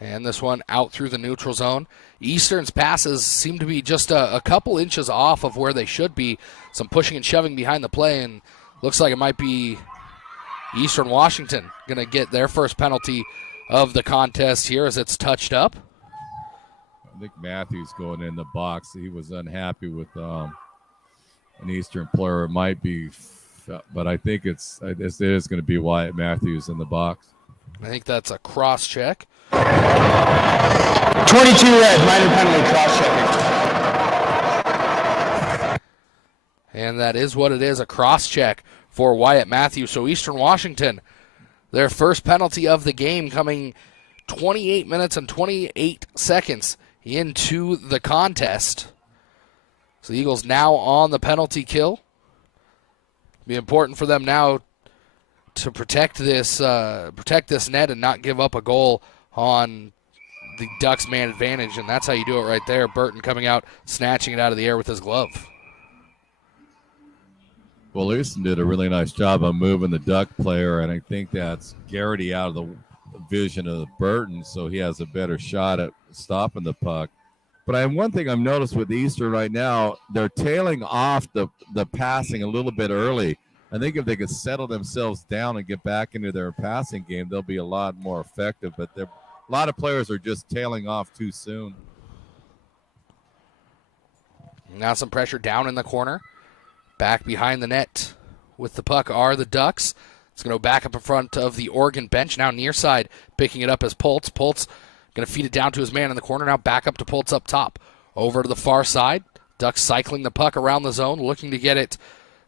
And this one out through the neutral zone. Eastern's passes seem to be just a couple inches off of where they should be. Some pushing and shoving behind the play, and looks like it might be Eastern Washington going to get their first penalty of the contest here as it's touched up. I think Matthews going in the box. He was unhappy with an Eastern player. It might be, but I think it is going to be Wyatt Matthews in the box. I think that's a cross check. 22 red, minor penalty, cross-checking. And that is what it is, a cross check for Wyatt Matthews. So Eastern Washington, their first penalty of the game, coming 28 minutes and 28 seconds into the contest. So the Eagles now on the penalty kill. Be important for them now to protect this net and not give up a goal on the Ducks' man advantage, and that's how you do it right there. Burton coming out, snatching it out of the air with his glove. Well, Easton did a really nice job of moving the Duck player, and I think that's Garrity out of the vision of Burton, so he has a better shot at stopping the puck. But one thing I've noticed with Eastern right now, they're tailing off the passing a little bit early. I think if they could settle themselves down and get back into their passing game, they'll be a lot more effective. But a lot of players are just tailing off too soon. Now some pressure down in the corner. Back behind the net with the puck are the Ducks. It's going to go back up in front of the Oregon bench. Now near side, picking it up as Poltz. Poltz going to feed it down to his man in the corner. Now back up to Poltz up top. Over to the far side. Ducks cycling the puck around the zone, looking to get it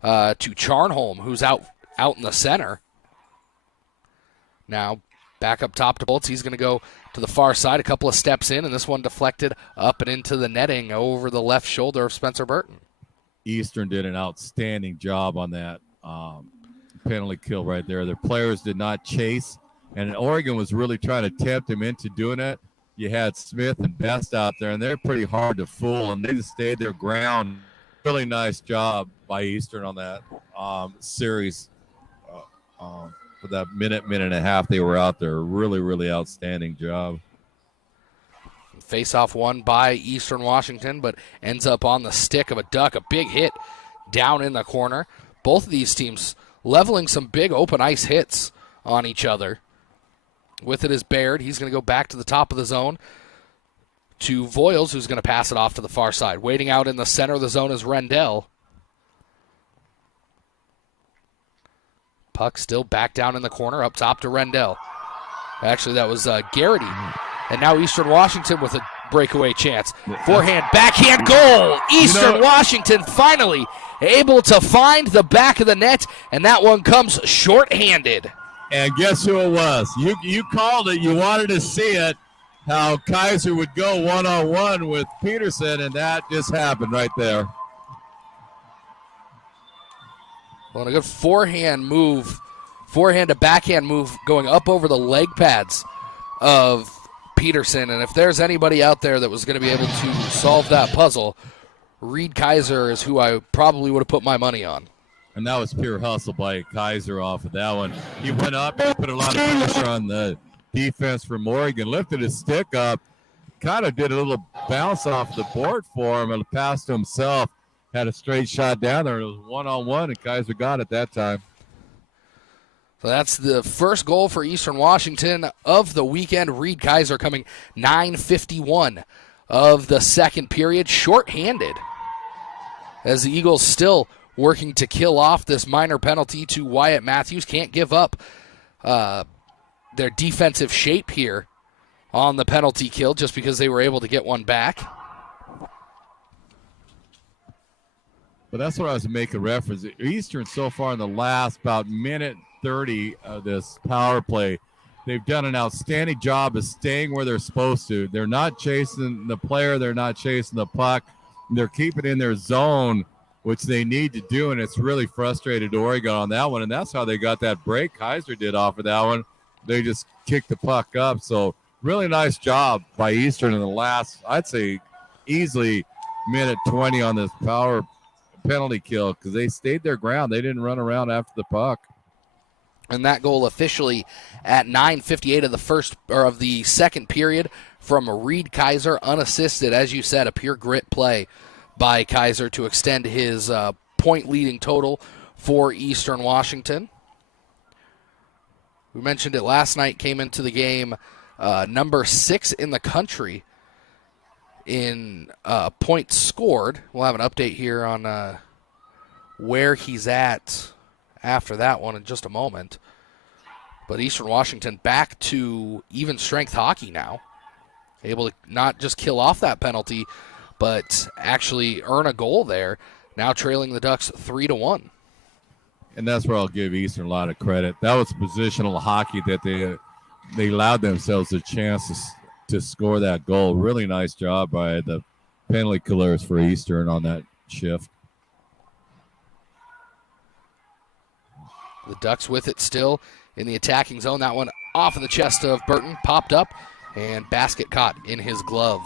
to Charnholm, who's out in the center. Now back up top to Bolts. He's going to go to the far side, a couple of steps in, and this one deflected up and into the netting over the left shoulder of Spencer Burton. Eastern did an outstanding job on that penalty kill right there. Their players did not chase, and Oregon was really trying to tempt him into doing it. You had Smith and Best out there, and they're pretty hard to fool, and they just stayed their ground. Really nice job by Eastern on that series for that minute and a half they were out there. Really, really outstanding job. Face-off won by Eastern Washington, but ends up on the stick of a Duck. A big hit down in the corner. Both of these teams leveling some big open ice hits on each other. With it is Baird. He's going to go back to the top of the zone to Voiles, who's going to pass it off to the far side. Waiting out in the center of the zone is Rendell. Puck still back down in the corner, up top to Rendell. Actually, that was Garrity. And now Eastern Washington with a breakaway chance. Forehand, backhand goal! Eastern Washington finally able to find the back of the net, and that one comes shorthanded. And guess who it was? You called it. You wanted to see it, how Kaiser would go one-on-one with Peterson, and that just happened right there. Well, a good forehand to backhand move going up over the leg pads of Peterson. And if there's anybody out there that was going to be able to solve that puzzle, Reed Kaiser is who I probably would have put my money on. And that was pure hustle by Kaiser off of that one. He went up and put a lot of pressure on the defense for Morgan, lifted his stick up, kind of did a little bounce off the board for him and passed to himself. Had a straight shot down there. It was one-on-one, and Kaiser got it that time. So that's the first goal for Eastern Washington of the weekend. Reed Kaiser coming 9:51 of the second period, shorthanded, as the Eagles still working to kill off this minor penalty to Wyatt Matthews. Can't give up their defensive shape here on the penalty kill just because they were able to get one back. But that's what I was making reference. Eastern so far in the last about minute 30 of this power play, they've done an outstanding job of staying where they're supposed to. They're not chasing the player. They're not chasing the puck. They're keeping in their zone, which they need to do, and it's really frustrated Oregon on that one, and that's how they got that break Kaiser did off of that one. They just kicked the puck up. So really nice job by Eastern in the last, I'd say, easily minute 20 on this power penalty kill because they stayed their ground. They didn't run around after the puck. And that goal officially at 9:58 of the first or of the second period from Reed Kaiser, unassisted, as you said, a pure grit play by Kaiser to extend his point-leading total for Eastern Washington. We mentioned it last night, came into the game number 6 in the country in points scored. We'll have an update here on where he's at after that one in just a moment. But Eastern Washington back to even strength hockey now. Able to not just kill off that penalty, but actually earn a goal there. Now trailing the Ducks 3-1. And that's where I'll give Eastern a lot of credit. That was positional hockey that they allowed themselves a chance to score that goal. Really nice job by the penalty killers for Eastern on that shift. The Ducks with it still in the attacking zone. That one off of the chest of Burton, popped up, and basket caught in his glove.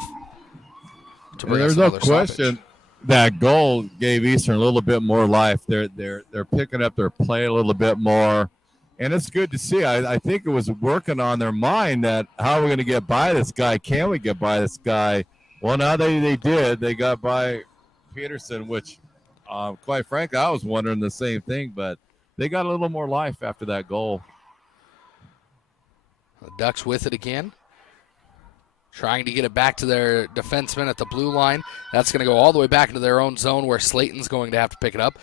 There's no question that goal gave Eastern a little bit more life. They're picking up their play a little bit more, and it's good to see. I think it was working on their mind that how are we going to get by this guy? Can we get by this guy? Well, now they did. They got by Peterson, which, quite frankly, I was wondering the same thing, but they got a little more life after that goal. The Ducks with it again. Trying to get it back to their defenseman at the blue line. That's going to go all the way back into their own zone where Slayton's going to have to pick it up.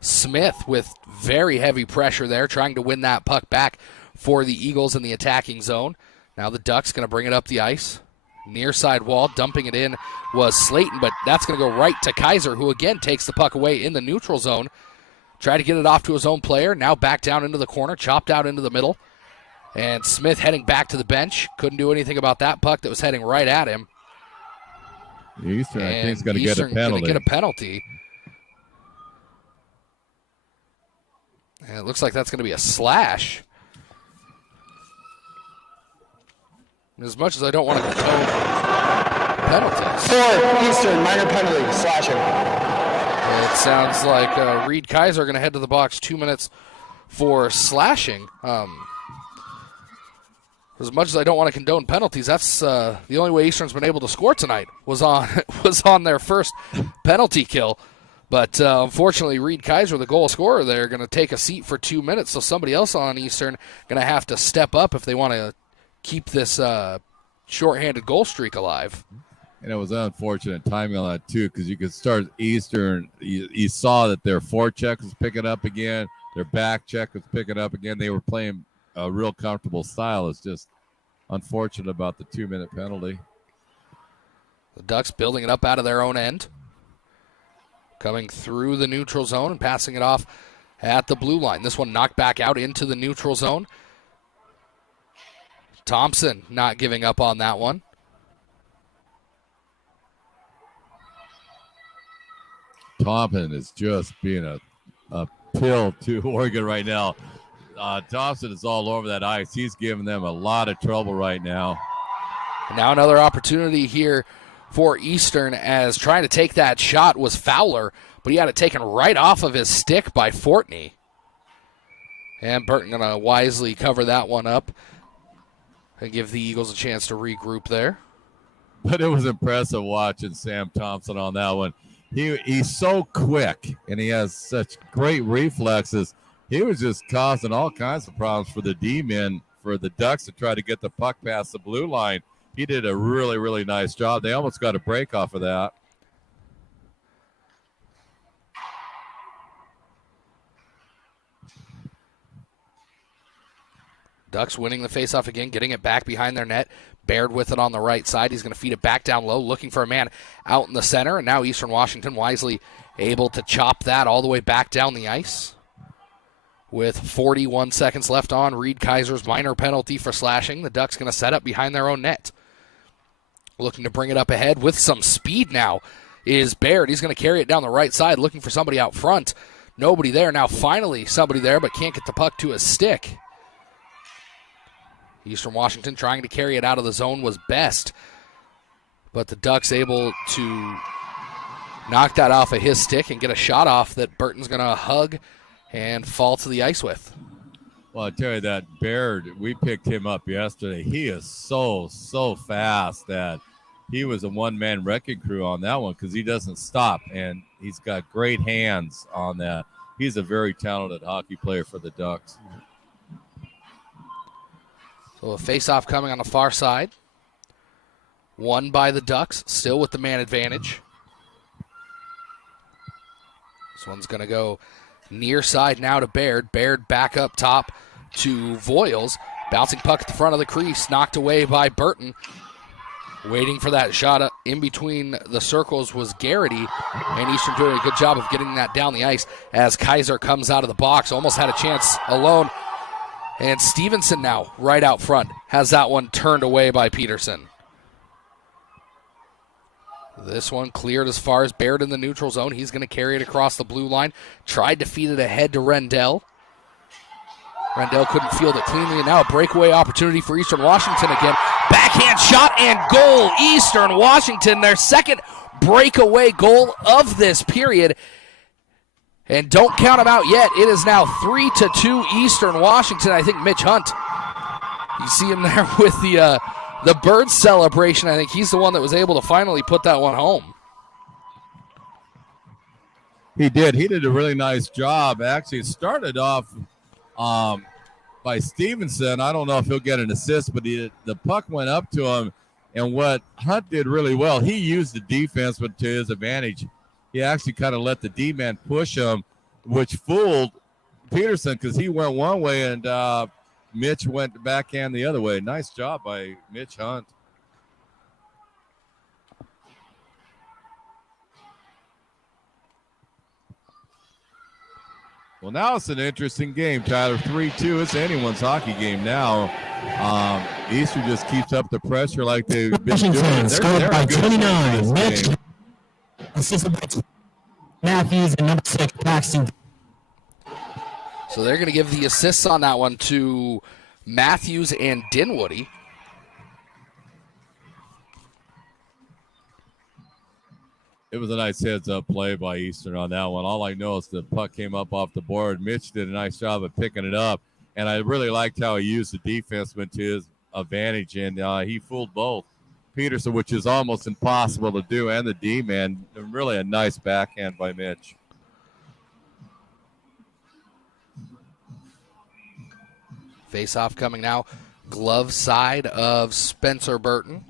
Smith with very heavy pressure there, trying to win that puck back for the Eagles in the attacking zone. Now the Ducks going to bring it up the ice. Near side wall, dumping it in was Slayton, but that's going to go right to Kaiser, who again takes the puck away in the neutral zone. Tried to get it off to his own player. Now back down into the corner, chopped out into the middle. And Smith heading back to the bench. Couldn't do anything about that puck that was heading right at him. Eastern, I think, is going to get a penalty. And it looks like that's going to be a slash. As much as I don't want to condone penalties. For Eastern, minor penalty, slashing. It sounds like Reed Kaiser going to head to the box 2 minutes for slashing. As much as I don't want to condone penalties, that's the only way Eastern's been able to score tonight was on their first penalty kill. But unfortunately, Reed Kaiser, the goal scorer, they're going to take a seat for 2 minutes. So somebody else on Eastern going to have to step up if they want to keep this shorthanded goal streak alive. And it was unfortunate timing on that, too, because you could start Eastern. You saw that their forecheck was picking up again. Their back check was picking up again. They were playing a real comfortable style. It's just unfortunate about the 2-minute penalty. The Ducks building it up out of their own end. Coming through the neutral zone and passing it off at the blue line. This one knocked back out into the neutral zone. Thompson not giving up on that one. Thompson is just being a pill to Oregon right now. Thompson is all over that ice. He's giving them a lot of trouble right now. And now another opportunity here for Eastern, as trying to take that shot was Fowler, but he had it taken right off of his stick by Fortney. And Burton going to wisely cover that one up and give the Eagles a chance to regroup there. But it was impressive watching Sam Thompson on that one. He's so quick, and he has such great reflexes. He was just causing all kinds of problems for the D-men, for the Ducks to try to get the puck past the blue line. He did a really, really nice job. They almost got a break off of that. Ducks winning the faceoff again, getting it back behind their net. Baird with it on the right side. He's going to feed it back down low, looking for a man out in the center. And now Eastern Washington wisely able to chop that all the way back down the ice. With 41 seconds left on Reed Kaiser's minor penalty for slashing, the Ducks going to set up behind their own net. Looking to bring it up ahead with some speed now is Baird. He's going to carry it down the right side, looking for somebody out front. Nobody there. Now finally somebody there, but can't get the puck to his stick. Eastern Washington trying to carry it out of the zone was best, but the Ducks able to knock that off of his stick and get a shot off that Burton's going to hug and fall to the ice with. Well, I tell you that Baird, we picked him up yesterday. He is so fast that he was a one-man wrecking crew on that one because he doesn't stop, and he's got great hands on that. He's a very talented hockey player for the Ducks. So a face-off coming on the far side. Won by the Ducks, still with the man advantage. This one's going to go near side now to Baird. Baird back up top to Voiles. Bouncing puck at the front of the crease, knocked away by Burton. Waiting for that shot in between the circles was Garrity, and Eastern doing a good job of getting that down the ice as Kaiser comes out of the box. Almost had a chance alone. And Stevenson now, right out front, has that one turned away by Peterson. This one cleared as far as Baird in the neutral zone. He's going to carry it across the blue line. Tried to feed it ahead to Rendell. Rendell couldn't field it cleanly, and now a breakaway opportunity for Eastern Washington again. Backhand shot and goal. Eastern Washington, their second breakaway goal of this period. And don't count them out yet. It is now 3-2 Eastern Washington. I think Mitch Hunt, you see him there with the bird celebration. I think he's the one that was able to finally put that one home. He did. He did a really nice job. Actually, it started off by Stevenson. I don't know if he'll get an assist, but the puck went up to him. And what Hunt did really well, he used the defense to his advantage. He actually kind of let the D-man push him, which fooled Peterson because he went one way and Mitch went backhand the other way. Nice job by Mitch Hunt. Well, now it's an interesting game, Tyler. 3-2. It's anyone's hockey game now. Eastern just keeps up the pressure like they've been doing. Scored by 29. Mitch. Assisted by Matthews and number 6, Paxton. So they're going to give the assists on that one to Matthews and Dinwoody. It was a nice heads-up play by Eastern on that one. All I know is the puck came up off the board. Mitch did a nice job of picking it up, and I really liked how he used the defenseman to his advantage, and he fooled both. Peterson, which is almost impossible to do, and the D-man. Really a nice backhand by Mitch. Face-off coming now glove side of Spencer Burton.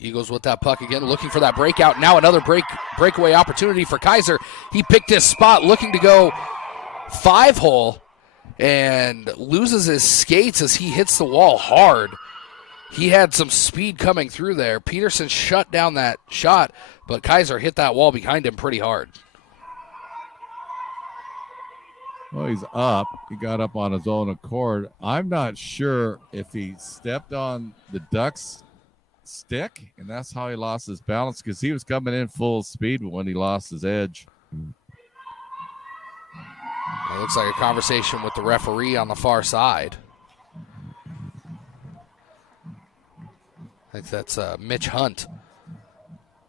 Eagles with that puck again, looking for that breakout. Now another breakaway opportunity for Kaiser. He picked his spot, looking to go 5-hole, and loses his skates as he hits the wall hard. He had some speed coming through there. Peterson shut down that shot, but Kaiser hit that wall behind him pretty hard. Well, he's up. He got up on his own accord. I'm not sure if he stepped on the Ducks' stick, and that's how he lost his balance, because he was coming in full speed when he lost his edge. It looks like a conversation with the referee on the far side. I think that's Mitch Hunt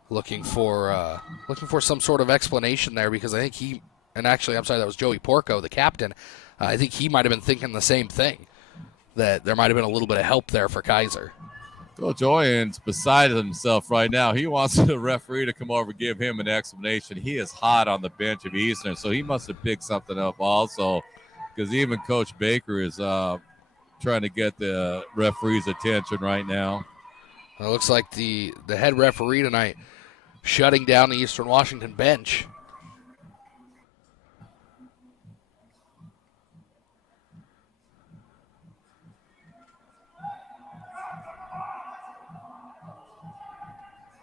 looking for some sort of explanation there, because I think he, and actually, I'm sorry, that was Joey Porco, the captain. I think he might have been thinking the same thing, that there might have been a little bit of help there for Kaiser. Coach Oyen's beside himself right now. He wants the referee to come over and give him an explanation. He is hot on the bench of Eastern, so he must have picked something up also, because even Coach Baker is trying to get the referee's attention right now. It looks like the head referee tonight shutting down the Eastern Washington bench.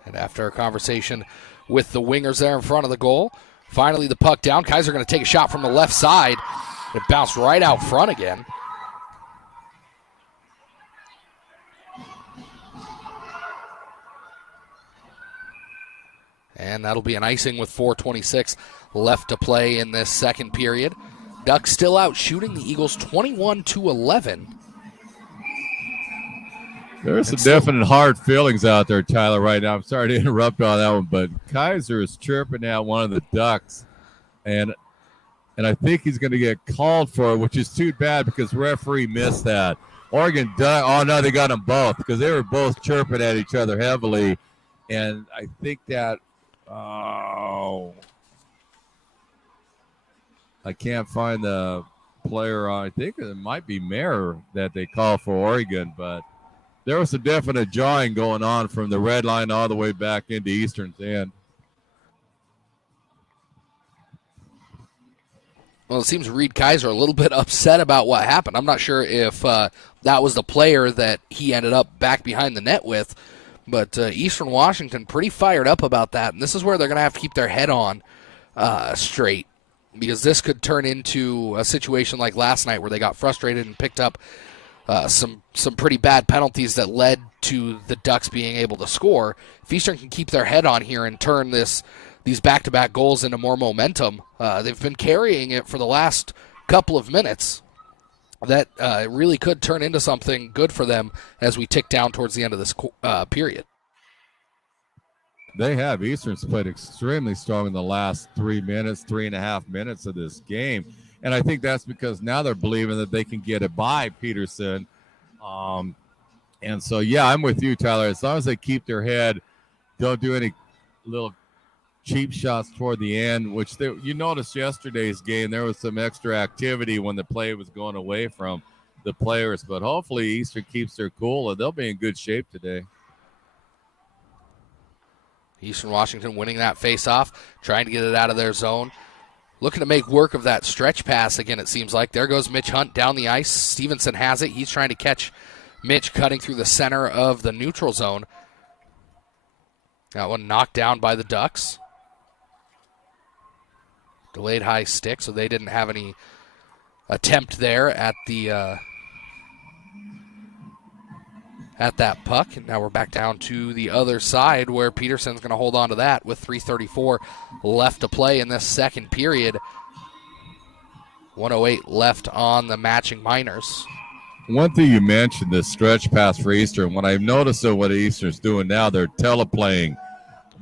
And after a conversation with the wingers there in front of the goal, finally the puck down. Kaiser going to take a shot from the left side. It bounced right out front again. And that'll be an icing with 4:26 left to play in this second period. Ducks still out shooting the Eagles 21-11. There's some definite hard feelings out there, Tyler, right now. I'm sorry to interrupt on that one, but Kaiser is chirping at one of the Ducks, and I think he's going to get called for it, which is too bad because referee missed that. Oregon, oh, no, they got them both because they were both chirping at each other heavily, and I think that, I can't find the player. I think it might be Mayer that they call for Oregon, but there was a definite jawing going on from the red line all the way back into Eastern's end. Well, it seems Reed Kaiser a little bit upset about what happened. I'm not sure if that was the player that he ended up back behind the net with, but Eastern Washington pretty fired up about that, and this is where they're going to have to keep their head on straight, because this could turn into a situation like last night where they got frustrated and picked up some pretty bad penalties that led to the Ducks being able to score. If Eastern can keep their head on here and turn these back-to-back goals into more momentum, they've been carrying it for the last couple of minutes. That really could turn into something good for them as we tick down towards the end of this period. They have. Eastern's played extremely strong in the last 3.5 minutes of this game. And I think that's because now they're believing that they can get it by Peterson. And so, yeah, I'm with you, Tyler. As long as they keep their head, don't do any little cheap shots toward the end, which you noticed yesterday's game, there was some extra activity when the play was going away from the players. But hopefully Eastern keeps their cool, and they'll be in good shape today. Eastern Washington winning that face-off, trying to get it out of their zone. Looking to make work of that stretch pass again, it seems like. There goes Mitch Hunt down the ice. Stevenson has it. He's trying to catch Mitch cutting through the center of the neutral zone. That one knocked down by the Ducks. Delayed high stick, so they didn't have any attempt there at that puck. And now we're back down to the other side where Peterson's going to hold on to that with 3:34 left to play in this second period. 1:08 left on the matching Miners. One thing you mentioned, the stretch pass for Eastern. When I've noticed what Eastern's doing now, they're teleplaying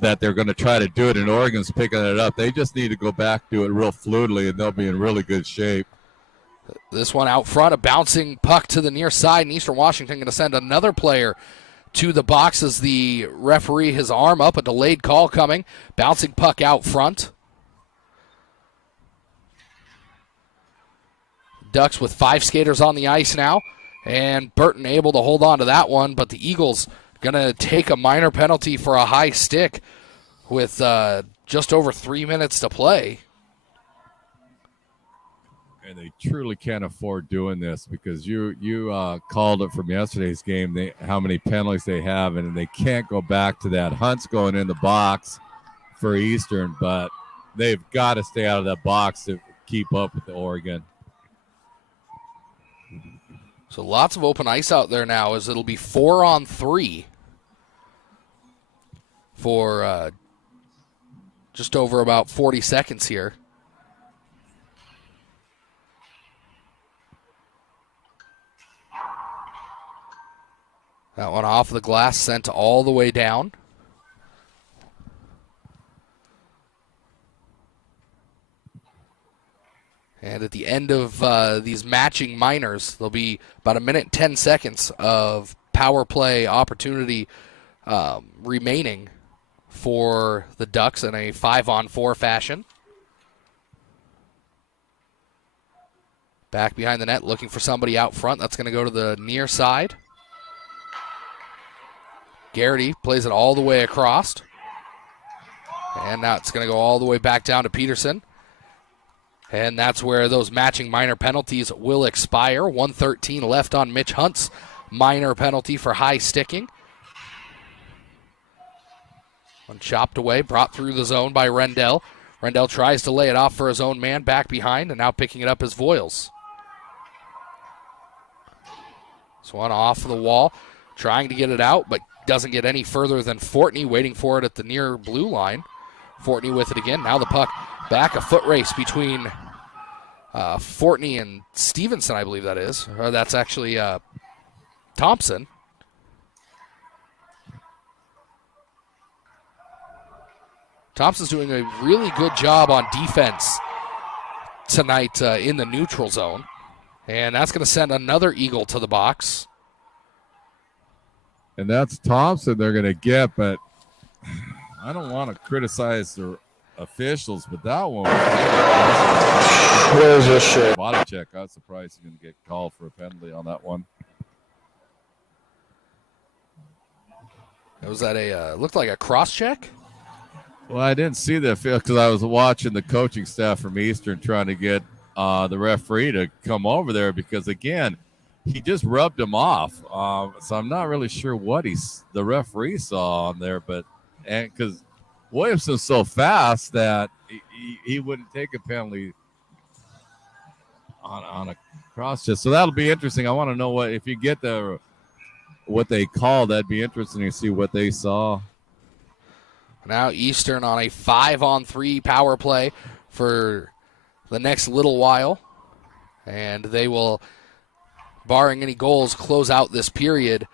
that they're going to try to do it, and Oregon's picking it up. They just need to go back to it real fluidly, and they'll be in really good shape. This one out front, a bouncing puck to the near side, and Eastern Washington going to send another player to the box as the referee, his arm up, a delayed call coming. Bouncing puck out front. Ducks with 5 skaters on the ice now, and Burton able to hold on to that one, but the Eagles going to take a minor penalty for a high stick with just over 3 minutes to play. And they truly can't afford doing this because you called it from yesterday's game, how many penalties they have, and they can't go back to that. Hunt's going in the box for Eastern, but they've got to stay out of that box to keep up with the Oregon. So lots of open ice out there now as it'll be 4-on-3 for just over about 40 seconds here. That one off the glass, sent all the way down. And at the end of these matching minors, there'll be about 1 minute and 10 seconds of power play opportunity remaining for the Ducks in a 5-on-4 fashion. Back behind the net, looking for somebody out front. That's going to go to the near side. Garrity plays it all the way across. And now it's going to go all the way back down to Peterson. And that's where those matching minor penalties will expire. 1:13 left on Mitch Hunt's minor penalty for high sticking. One chopped away, brought through the zone by Rendell. Rendell tries to lay it off for his own man back behind, and now picking it up is Voiles. This one off the wall, trying to get it out, but doesn't get any further than Fortney, waiting for it at the near blue line. Fortney with it again. Now the puck back, a foot race between Fortney and Stevenson, I believe that is. Or that's actually Thompson. Thompson's doing a really good job on defense tonight in the neutral zone. And that's going to send another Eagle to the box. And that's Thompson they're going to get, but I don't want to criticize the officials, but that one. Where's this shit? Body check. I was surprised he didn't get called for a penalty on that one. Was that looked like a cross check? Well, I didn't see that because I was watching the coaching staff from Eastern trying to get the referee to come over there because, again, he just rubbed him off. So I'm not really sure what the referee saw on there, but because Williamson's so fast that he wouldn't take a penalty on a cross check. So that'll be interesting. I want to know if you get what they call, that'd be interesting to see what they saw. Now Eastern on a 5-on-3 power play for the next little while. And they will, barring any goals, close out this period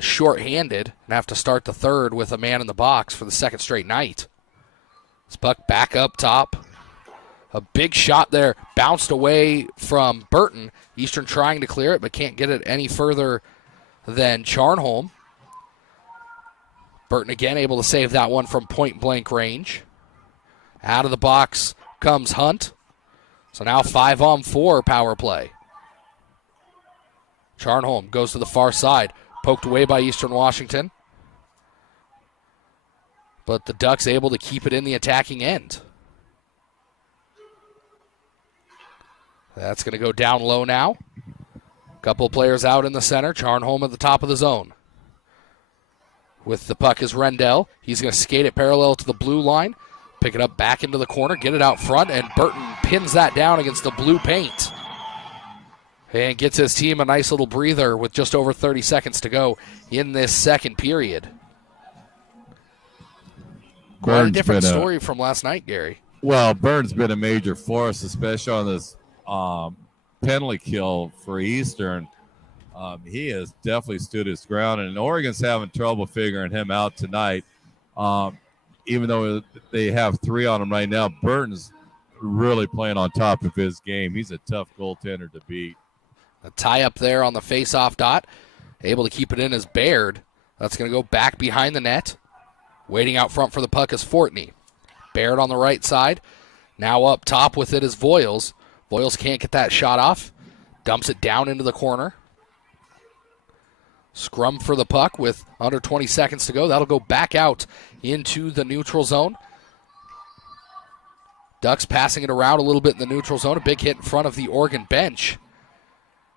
shorthanded and have to start the third with a man in the box for the second straight night. This puck back up top. A big shot there, bounced away from Burton. Eastern trying to clear it, but can't get it any further than Charnholm. Burton again able to save that one from point-blank range. Out of the box comes Hunt. So now 5-on-4 power play. Charnholm goes to the far side. Poked away by Eastern Washington. But the Ducks able to keep it in the attacking end. That's going to go down low now. Couple players out in the center. Charnholm at the top of the zone. With the puck is Rendell. He's going to skate it parallel to the blue line. Pick it up back into the corner. Get it out front. And Burton pins that down against the blue paint. And gets his team a nice little breather with just over 30 seconds to go in this second period. Quite a different story from last night, Gary. Well, Burton's been a major force, especially on this penalty kill for Eastern. He has definitely stood his ground, and Oregon's having trouble figuring him out tonight. Even though they have 3 on him right now, Burton's really playing on top of his game. He's a tough goaltender to beat. A tie up there on the face-off dot. Able to keep it in as Baird. That's going to go back behind the net. Waiting out front for the puck is Fortney. Baird on the right side. Now up top with it is Voiles. Voiles can't get that shot off. Dumps it down into the corner. Scrum for the puck with under 20 seconds to go. That'll go back out into the neutral zone. Ducks passing it around a little bit in the neutral zone. A big hit in front of the Oregon bench.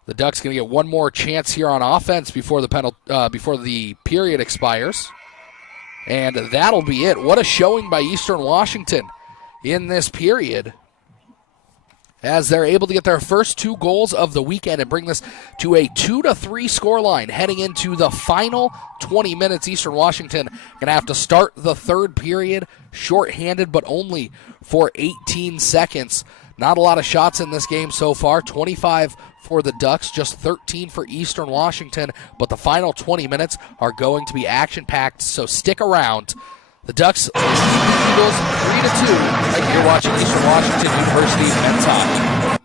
The Ducks going to get one more chance here on offense before the period expires. And that'll be it. What a showing by Eastern Washington in this period, as they're able to get their first 2 goals of the weekend and bring this to a 2-3 scoreline heading into the final 20 minutes. Eastern Washington going to have to start the third period shorthanded, but only for 18 seconds. Not a lot of shots in this game so far. 25 for the Ducks, just 13 for Eastern Washington, but the final 20 minutes are going to be action-packed, so stick around. The Ducks lead the Eagles 3-2. You're watching Eastern Washington University men's hockey.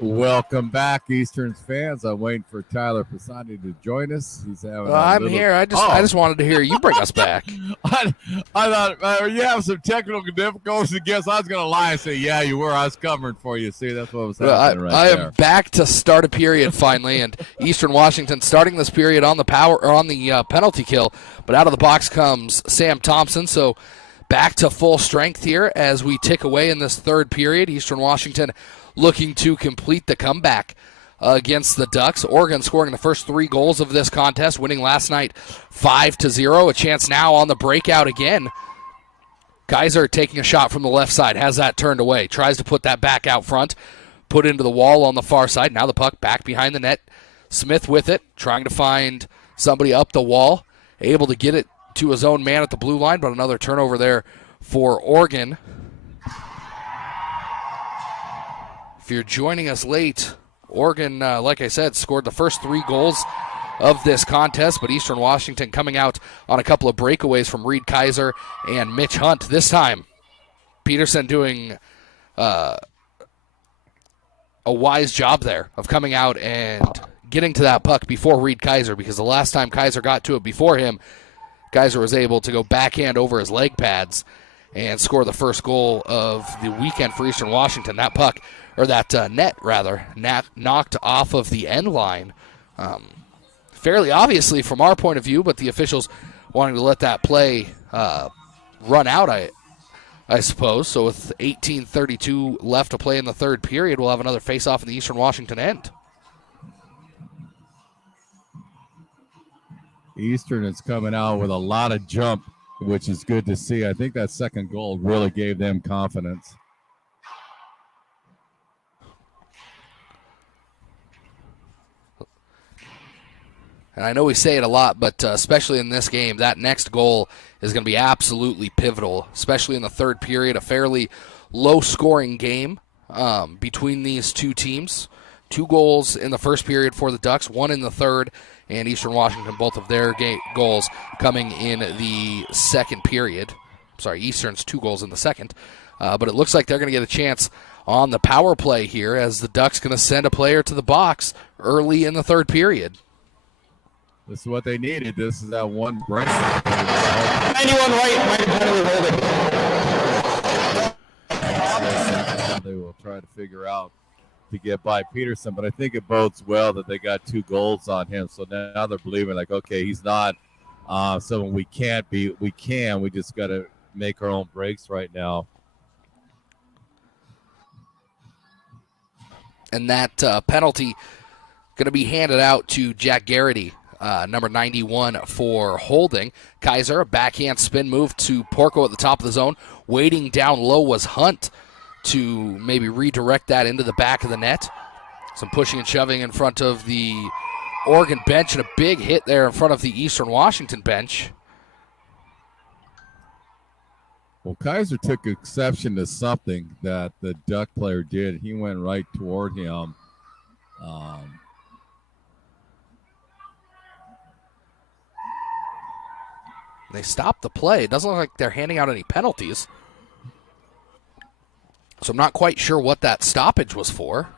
Welcome back, Eastern's fans. I'm waiting for Tyler Pisani to join us. He's having. I'm here. I just wanted to hear you bring us back. I thought you have some technical difficulties. I guess I was going to lie and say, yeah, you were. I was covering for you. See, that's what was happening right there. I am back to start a period finally, and Eastern Washington starting this period on the penalty kill. But out of the box comes Sam Thompson. So back to full strength here as we tick away in this third period. Eastern Washington looking to complete the comeback against the Ducks. Oregon scoring the first 3 goals of this contest, winning last night 5-0. A chance now on the breakout again. Kaiser taking a shot from the left side, has that turned away, tries to put that back out front, put into the wall on the far side. Now the puck back behind the net. Smith with it, trying to find somebody up the wall, able to get it to his own man at the blue line, but another turnover there for Oregon. If you're joining us late, Oregon, like I said, scored the first 3 goals of this contest, but Eastern Washington coming out on a couple of breakaways from Reed Kaiser and Mitch Hunt. This time, Peterson doing a wise job there of coming out and getting to that puck before Reed Kaiser, because the last time Kaiser got to it before him, Kaiser was able to go backhand over his leg pads and score the first goal of the weekend for Eastern Washington. That puck, or that net rather, knocked off of the end line. Fairly obviously from our point of view, but the officials wanting to let that play run out, I suppose. So with 18:32 left to play in the third period, we'll have another face-off in the Eastern Washington end. Eastern is coming out with a lot of jump, which is good to see. I think that second goal really gave them confidence. And I know we say it a lot, but especially in this game, that next goal is going to be absolutely pivotal, especially in the third period, a fairly low-scoring game between these two teams. 2 goals in the first period for the Ducks, 1 in the third, and Eastern Washington, both of their goals coming in the second period. Sorry, Eastern's 2 goals in the second. But it looks like they're going to get a chance on the power play here as the Ducks going to send a player to the box early in the third period. This is what they needed. This is that one break. 91 right, minor penalty holding. They will try to figure out to get by Peterson, but I think it bodes well that they got 2 goals on him. So now they're believing, like, okay, he's not someone we can't beat. We can. We just got to make our own breaks right now. And that penalty going to be handed out to Jack Garrity, number 91, for holding. Kaiser, a backhand spin move to Porco at the top of the zone. Waiting down low was Hunt to maybe redirect that into the back of the net. Some pushing and shoving in front of the Oregon bench, and a big hit there in front of the Eastern Washington bench. Well, Kaiser took exception to something that the Duck player did. He went right toward him. They stopped the play. It doesn't look like they're handing out any penalties. So I'm not quite sure what that stoppage was for.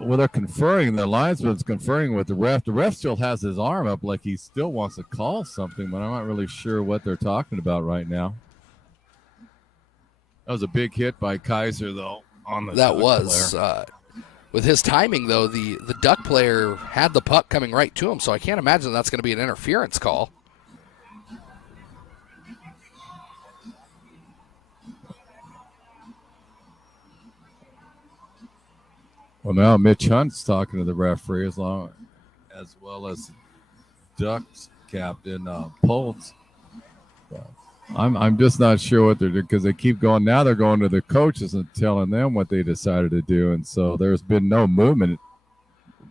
Well, they're conferring. The linesman's conferring with the ref. The ref still has his arm up like he still wants to call something, but I'm not really sure what they're talking about right now. That was a big hit by Kaiser, though, on the That was. With his timing, though, the Duck player had the puck coming right to him, so I can't imagine that's going to be an interference call. Well, now Mitch Hunt's talking to the referee as well as Ducks captain Poltz. I'm just not sure what they're doing because they keep going. Now they're going to the coaches and telling them what they decided to do, and so there's been no movement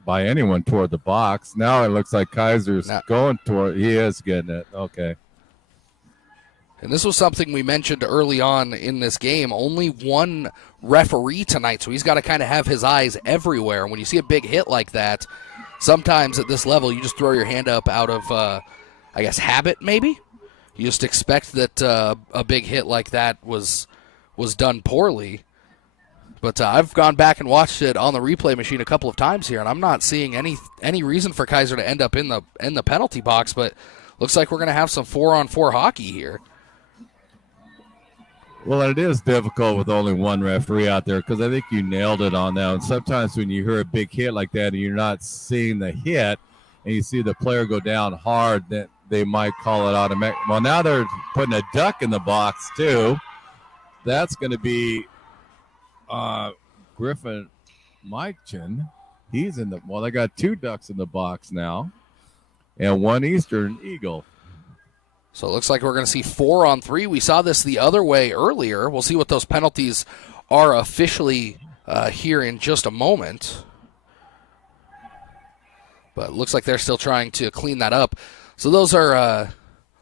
by anyone toward the box. Now it looks like Kaiser's going toward. He is getting it. Okay. And this was something we mentioned early on in this game. Only one referee tonight, so he's got to kind of have his eyes everywhere. And when you see a big hit like that, sometimes at this level, you just throw your hand up out of, I guess, habit maybe. You just expect that a big hit like that was done poorly. But I've gone back and watched it on the replay machine a couple of times here, and I'm not seeing any reason for Kaiser to end up in the penalty box. But looks like we're going to have some 4-on-4 hockey here. Well, it is difficult with only one referee out there because I think you nailed it on that. And sometimes when you hear a big hit like that and you're not seeing the hit and you see the player go down hard, that they might call it automatic. Well, now they're putting a duck in the box too. That's going to be Griffin Meichen. He's in the – well, they got 2 ducks in the box now and 1 Eastern Eagle. So it looks like we're going to see 4-on-3. We saw this the other way earlier. We'll see what those penalties are officially here in just a moment. But it looks like they're still trying to clean that up. So those are,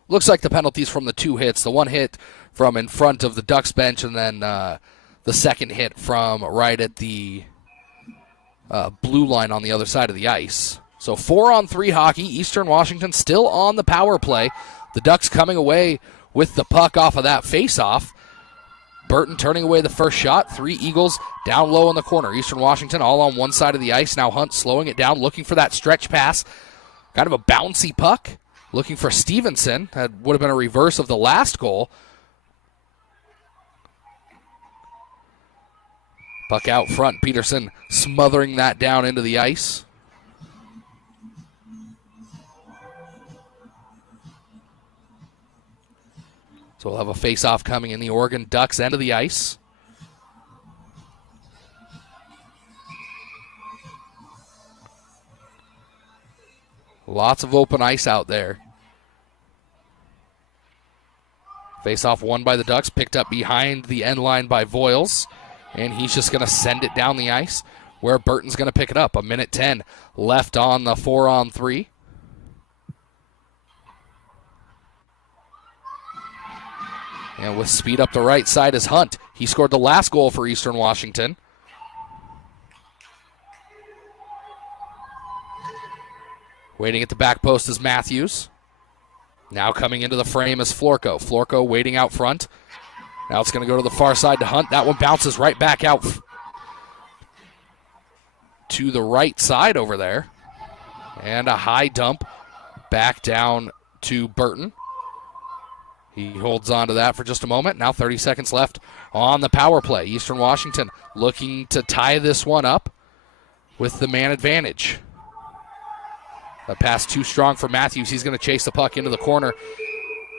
looks like the penalties from the 2 hits. The 1 hit from in front of the Ducks bench, and then the second hit from right at the blue line on the other side of the ice. So 4-on-3 hockey. Eastern Washington still on the power play. The Ducks coming away with the puck off of that face-off. Burton turning away the first shot. 3 Eagles down low in the corner. Eastern Washington all on one side of the ice. Now Hunt slowing it down, looking for that stretch pass. Kind of a bouncy puck. Looking for Stevenson. That would have been a reverse of the last goal. Puck out front. Peterson smothering that down into the ice. So we'll have a face-off coming in the Oregon Ducks end of the ice. Lots of open ice out there. Face-off won by the Ducks, picked up behind the end line by Voiles, and he's just going to send it down the ice where Burton's going to pick it up. 1:10 left on the 4-on-3. And with speed up the right side is Hunt. He scored the last goal for Eastern Washington. Waiting at the back post is Matthews. Now coming into the frame is Florko. Florko waiting out front. Now it's going to go to the far side to Hunt. That one bounces right back out to the right side over there. And a high dump back down to Burton. He holds on to that for just a moment. Now 30 seconds left on the power play. Eastern Washington looking to tie this one up with the man advantage. A pass too strong for Matthews. He's going to chase the puck into the corner.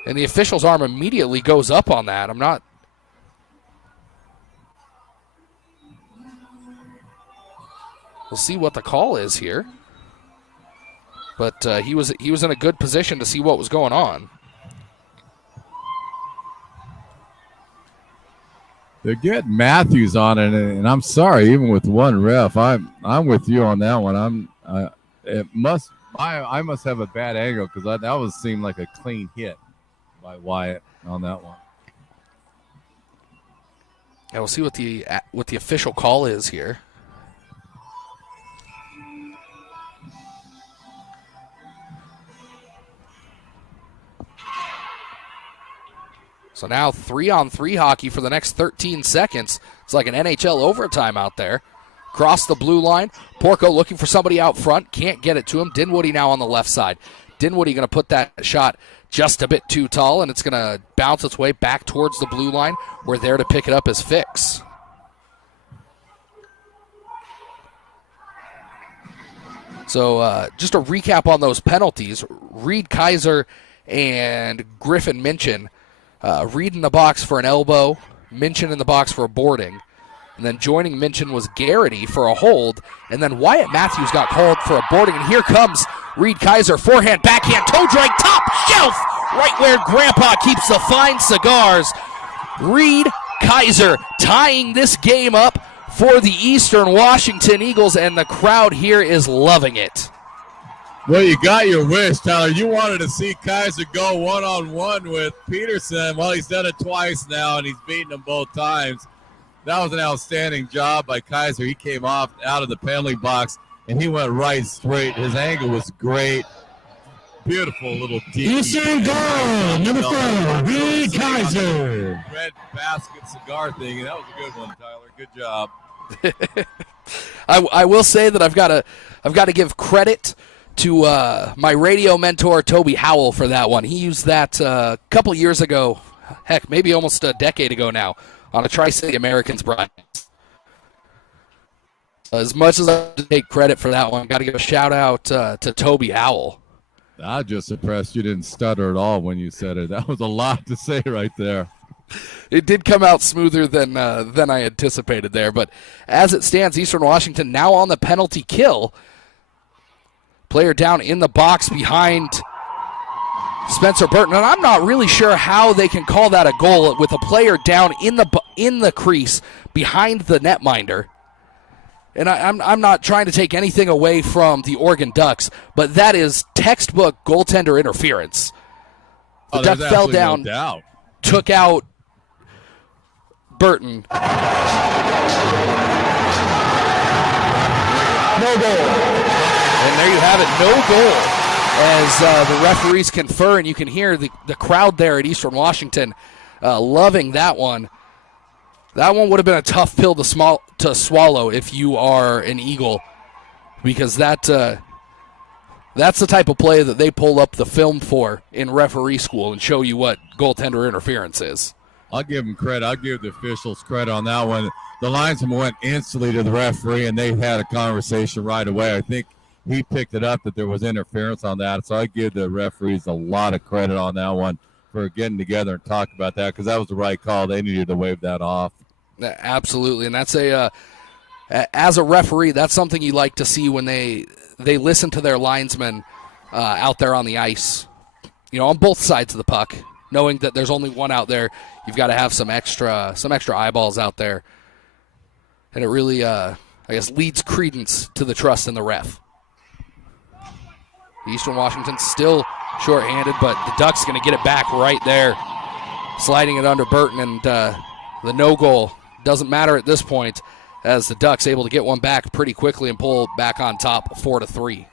And the official's arm immediately goes up on that. We'll see what the call is here. But he was in a good position to see what was going on. They're getting Matthews on it, and I'm sorry, even with one ref, I'm with you on that one. I must have a bad angle because that seemed like a clean hit by Wyatt on that one. Yeah, we'll see what the official call is here. So now 3-on-3 hockey for the next 13 seconds. It's like an NHL overtime out there. Cross the blue line. Porco looking for somebody out front. Can't get it to him. Dinwiddie now on the left side. Dinwiddie going to put that shot just a bit too tall, and it's going to bounce its way back towards the blue line. We're there to pick it up as Fix. So just a recap on those penalties. Reed Kaiser and Griffin Minchin. Reed in the box for an elbow, Minchin in the box for a boarding, and then joining Minchin was Garrity for a hold, and then Wyatt Matthews got called for a boarding, and here comes Reed Kaiser, forehand, backhand, toe drag, top shelf, right where Grandpa keeps the fine cigars. Reed Kaiser tying this game up for the Eastern Washington Eagles, and the crowd here is loving it. Well, you got your wish, Tyler. You wanted to see Kaiser go one-on-one with Peterson. Well, he's done it twice now, and he's beaten them both times. That was an outstanding job by Kaiser. He came out of the penalty box, and he went right straight. His angle was great. Beautiful little deep. Eastern goal, number 4, Reed Kaiser. Red basket cigar thing, and that was a good one, Tyler. Good job. I will say that I've got to give credit to my radio mentor Toby Howell for that one. He used that a couple years ago, heck, maybe almost a decade ago now, on a Tri-City Americans broadcast. As much as I take credit for that one, got to give a shout out to Toby Howell. I'm just impressed you didn't stutter at all when you said it. That was a lot to say right there. It did come out smoother than I anticipated there. But as it stands, Eastern Washington now on the penalty kill. Player down in the box behind Spencer Burton. And I'm not really sure how they can call that a goal with a player down in the crease behind the netminder. And I'm not trying to take anything away from the Oregon Ducks, but that is textbook goaltender interference. The Duck fell down, took out Burton. No goal. And there you have it, no goal. As the referees confer, and you can hear the crowd there at Eastern Washington loving that one. That one would have been a tough pill to swallow if you are an Eagle, because that's the type of play that they pull up the film for in referee school and show you what goaltender interference is. I'll give them credit. I'll give the officials credit on that one. The linesman went instantly to the referee, and they had a conversation right away. I think he picked it up that there was interference on that, so I give the referees a lot of credit on that one for getting together and talking about that, because that was the right call. They needed to wave that off. Absolutely, and that's as a referee, that's something you like to see when they listen to their linesmen out there on the ice, on both sides of the puck, knowing that there's only one out there. You've got to have some extra eyeballs out there, and it really, leads credence to the trust in the ref. Eastern Washington still shorthanded, but the Ducks going to get it back right there, sliding it under Burton, and the no goal doesn't matter at this point, as the Ducks able to get one back pretty quickly and pull back on top 4-3.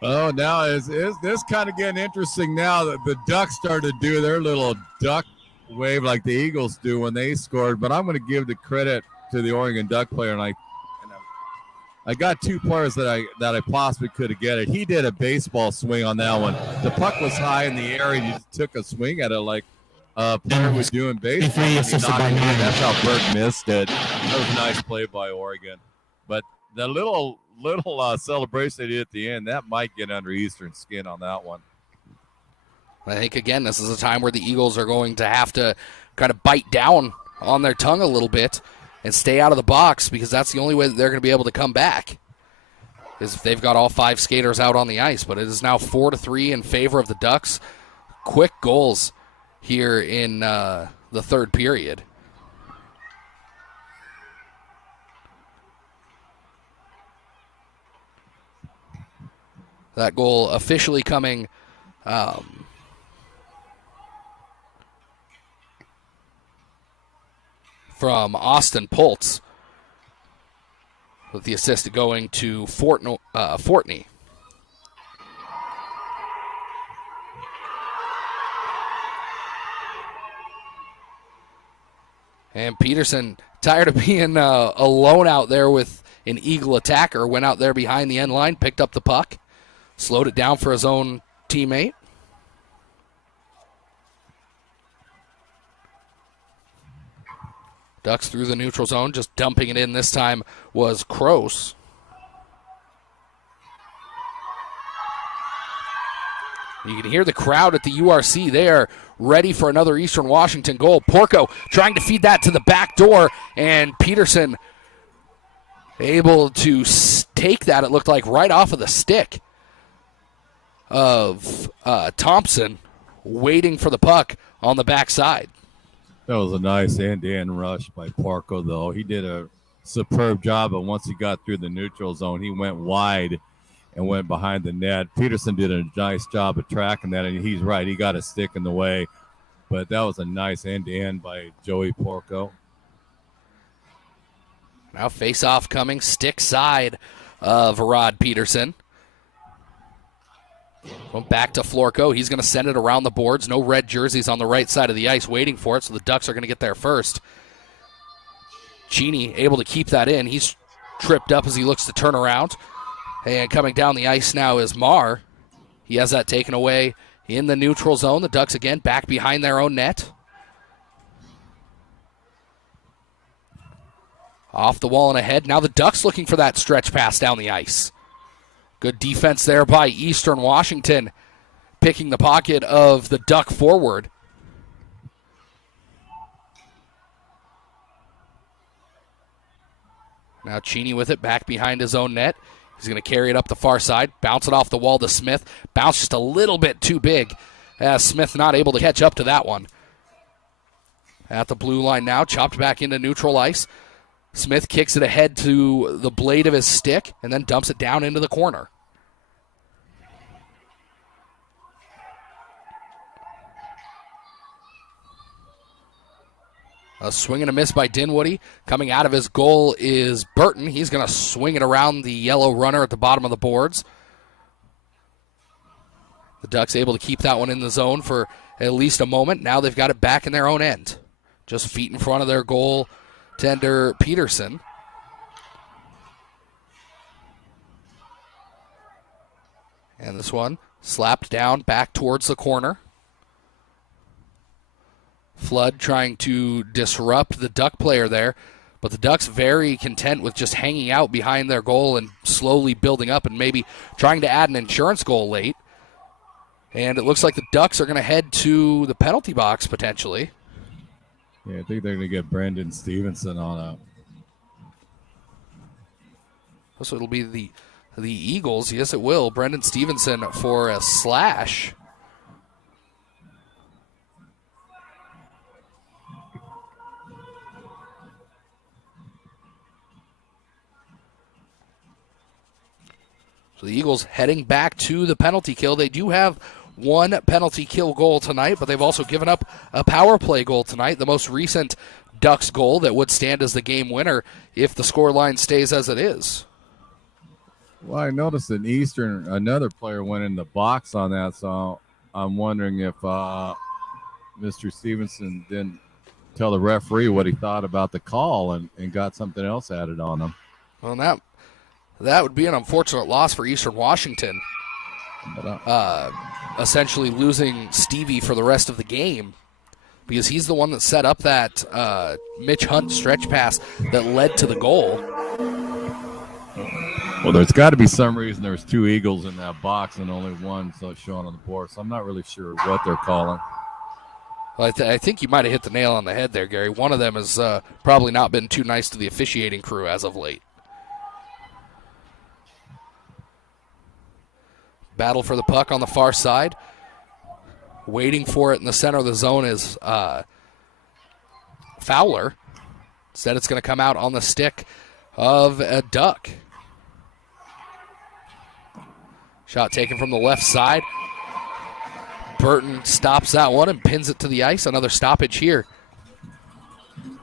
Oh, now is this kind of getting interesting now that the Ducks started to do their little duck wave like the Eagles do when they scored, but I'm going to give the credit to the Oregon Duck player, and I got two players that I possibly could have get it. He did a baseball swing on that one. The puck was high in the air, and he just took a swing at it like player was doing baseball. That's how Burke missed it. That was a nice play by Oregon. But the little celebration they did at the end, that might get under Eastern skin on that one. I think, again, this is a time where the Eagles are going to have to kind of bite down on their tongue a little bit and stay out of the box, because that's the only way that they're going to be able to come back, is if they've got all five skaters out on the ice. But it is now 4-3 in favor of the Ducks. Quick goals here in the third period. That goal officially coming from Austin Poltz, with the assist going to Fortney. And Peterson, tired of being alone out there with an Eagle attacker, went out there behind the end line, picked up the puck, slowed it down for his own teammate. Ducks through the neutral zone, just dumping it in this time was Kroos. You can hear the crowd at the URC. They are ready for another Eastern Washington goal. Porco trying to feed that to the back door, and Peterson able to take that, it looked like, right off of the stick of Thompson, waiting for the puck on the backside. That was a nice end-to-end rush by Porco, though. He did a superb job, but once he got through the neutral zone, he went wide and went behind the net. Peterson did a nice job of tracking that, and he's right. He got a stick in the way, but that was a nice end-to-end by Joey Porco. Now face-off coming, stick side of Rod Peterson. Going back to Florco. He's going to send it around the boards. No red jerseys on the right side of the ice waiting for it, so the Ducks are going to get there first. Cheney able to keep that in. He's tripped up as he looks to turn around. And coming down the ice now is Marr. He has that taken away in the neutral zone. The Ducks again back behind their own net. Off the wall and ahead. Now the Ducks looking for that stretch pass down the ice. Good defense there by Eastern Washington, picking the pocket of the Duck forward. Now Cheney with it back behind his own net. He's going to carry it up the far side, bounce it off the wall to Smith. Bounce just a little bit too big, as Smith not able to catch up to that one. At the blue line now, chopped back into neutral ice. Smith kicks it ahead to the blade of his stick and then dumps it down into the corner. A swing and a miss by Dinwiddie. Coming out of his goal is Burton. He's going to swing it around the yellow runner at the bottom of the boards. The Ducks able to keep that one in the zone for at least a moment. Now they've got it back in their own end. Just feet in front of their goal tender Peterson. And this one slapped down back towards the corner. Flood trying to disrupt the Duck player there, but the Ducks very content with just hanging out behind their goal and slowly building up and maybe trying to add an insurance goal late. And it looks like the Ducks are going to head to the penalty box potentially. Yeah, I think they're going to get Brendan Stevenson on up. So it'll be the Eagles. Yes, it will. Brendan Stevenson for a slash. So the Eagles heading back to the penalty kill. They do have one penalty kill goal tonight, but they've also given up a power play goal tonight, the most recent Ducks goal that would stand as the game winner if the scoreline stays as it is. Well, I noticed in Eastern, another player went in the box on that, so I'm wondering if Mr. Stevenson didn't tell the referee what he thought about the call and got something else added on him. Well, that would be an unfortunate loss for Eastern Washington. Essentially losing Stevie for the rest of the game because he's the one that set up that Mitch Hunt stretch pass that led to the goal. Well, there's got to be some reason there's two Eagles in that box and only one so it's shown on the board, so I'm not really sure what they're calling. Well, I think you might have hit the nail on the head there, Gary. One of them has probably not been too nice to the officiating crew as of late. Battle for the puck on the far side. Waiting for it in the center of the zone is Fowler. Instead, it's going to come out on the stick of a Duck. Shot taken from the left side. Burton stops that one and pins it to the ice. Another stoppage here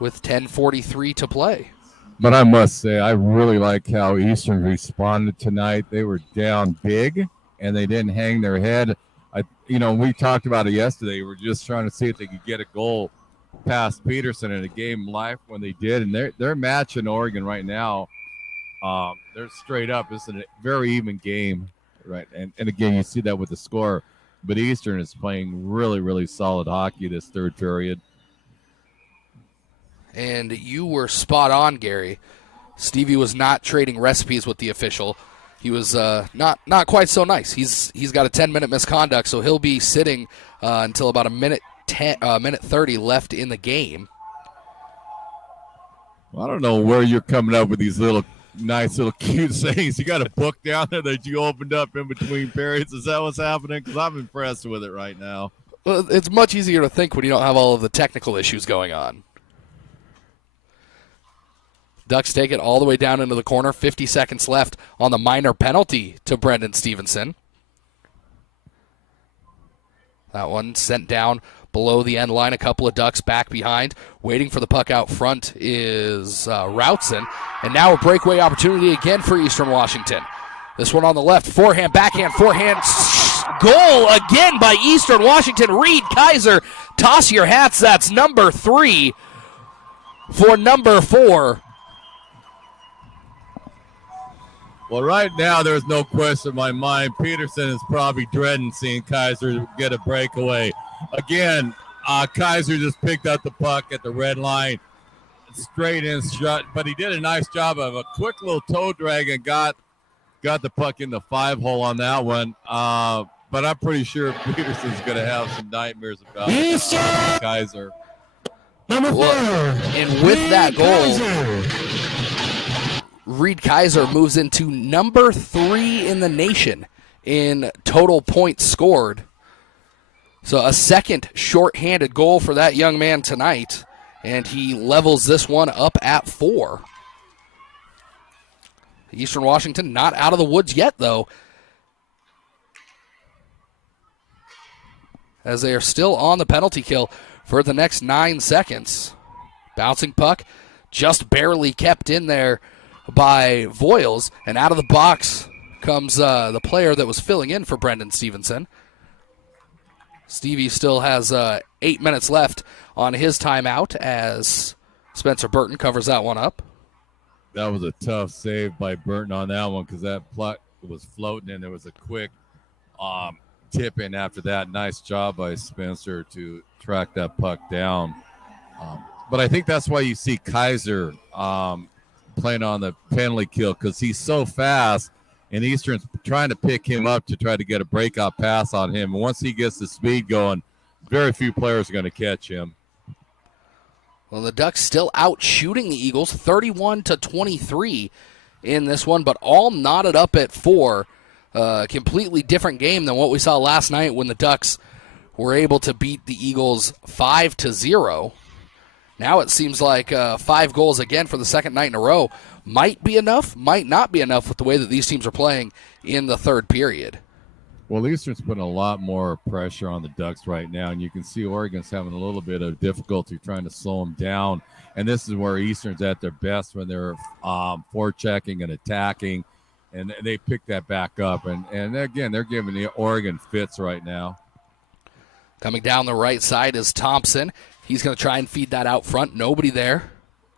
with 10:43 to play. But I must say, I really like how Eastern responded tonight. They were down big, and they didn't hang their head. We talked about it yesterday. We're just trying to see if they could get a goal past Peterson in a game life when they did. And their match in Oregon right now, they're straight up. It's a very even game, right? And again, you see that with the score. But Eastern is playing really, really solid hockey this third period. And you were spot on, Gary. Stevie was not trading recipes with the official. He was not quite so nice. He's got a 10-minute misconduct, so he'll be sitting until about minute 30 left in the game. Well, I don't know where you're coming up with these nice little cute sayings. You got a book down there that you opened up in between periods. Is that what's happening? Because I'm impressed with it right now. Well, it's much easier to think when you don't have all of the technical issues going on. Ducks take it all the way down into the corner. 50 seconds left on the minor penalty to Brendan Stevenson. That one sent down below the end line. A couple of Ducks back behind. Waiting for the puck out front is Routson. And now a breakaway opportunity again for Eastern Washington. This one on the left. Forehand, backhand, forehand. Goal again by Eastern Washington. Reed Kaiser, toss your hats. That's number 3. for number 4. Well, right now, there's no question in my mind. Peterson is probably dreading seeing Kaiser get a breakaway. Again, Kaiser just picked up the puck at the red line, straight in shot, but he did a nice job of a quick little toe drag and got the puck in the 5-hole on that one. But I'm pretty sure Peterson's going to have some nightmares about Kaiser. Number 4. And with that goal, Reed Kaiser moves into number 3 in the nation in total points scored. So a second shorthanded goal for that young man tonight, and he levels this one up at 4. Eastern Washington not out of the woods yet, though, as they are still on the penalty kill for the next 9 seconds. Bouncing puck just barely kept in there by Voiles, and out of the box comes the player that was filling in for Brendan Stevenson. Stevie still has 8 minutes left on his timeout as Spencer Burton covers that one up. That was a tough save by Burton on that one because that puck was floating and there was a quick tip in after that. Nice job by Spencer to track that puck down. But I think that's why you see Kaiser playing on the penalty kill because he's so fast, and Eastern's trying to pick him up to try to get a breakout pass on him. And once he gets the speed going, very few players are going to catch him. Well, the Ducks still out shooting the Eagles 31-23 in this one, but all knotted up at 4. Completely different game than what we saw last night when the Ducks were able to beat the Eagles 5-0. Now it seems like 5 goals again for the second night in a row might be enough, might not be enough with the way that these teams are playing in the third period. Well, Eastern's putting a lot more pressure on the Ducks right now, and you can see Oregon's having a little bit of difficulty trying to slow them down. And this is where Eastern's at their best when they're forechecking and attacking, and they pick that back up. And again, they're giving the Oregon fits right now. Coming down the right side is Thompson. He's going to try and feed that out front. Nobody there.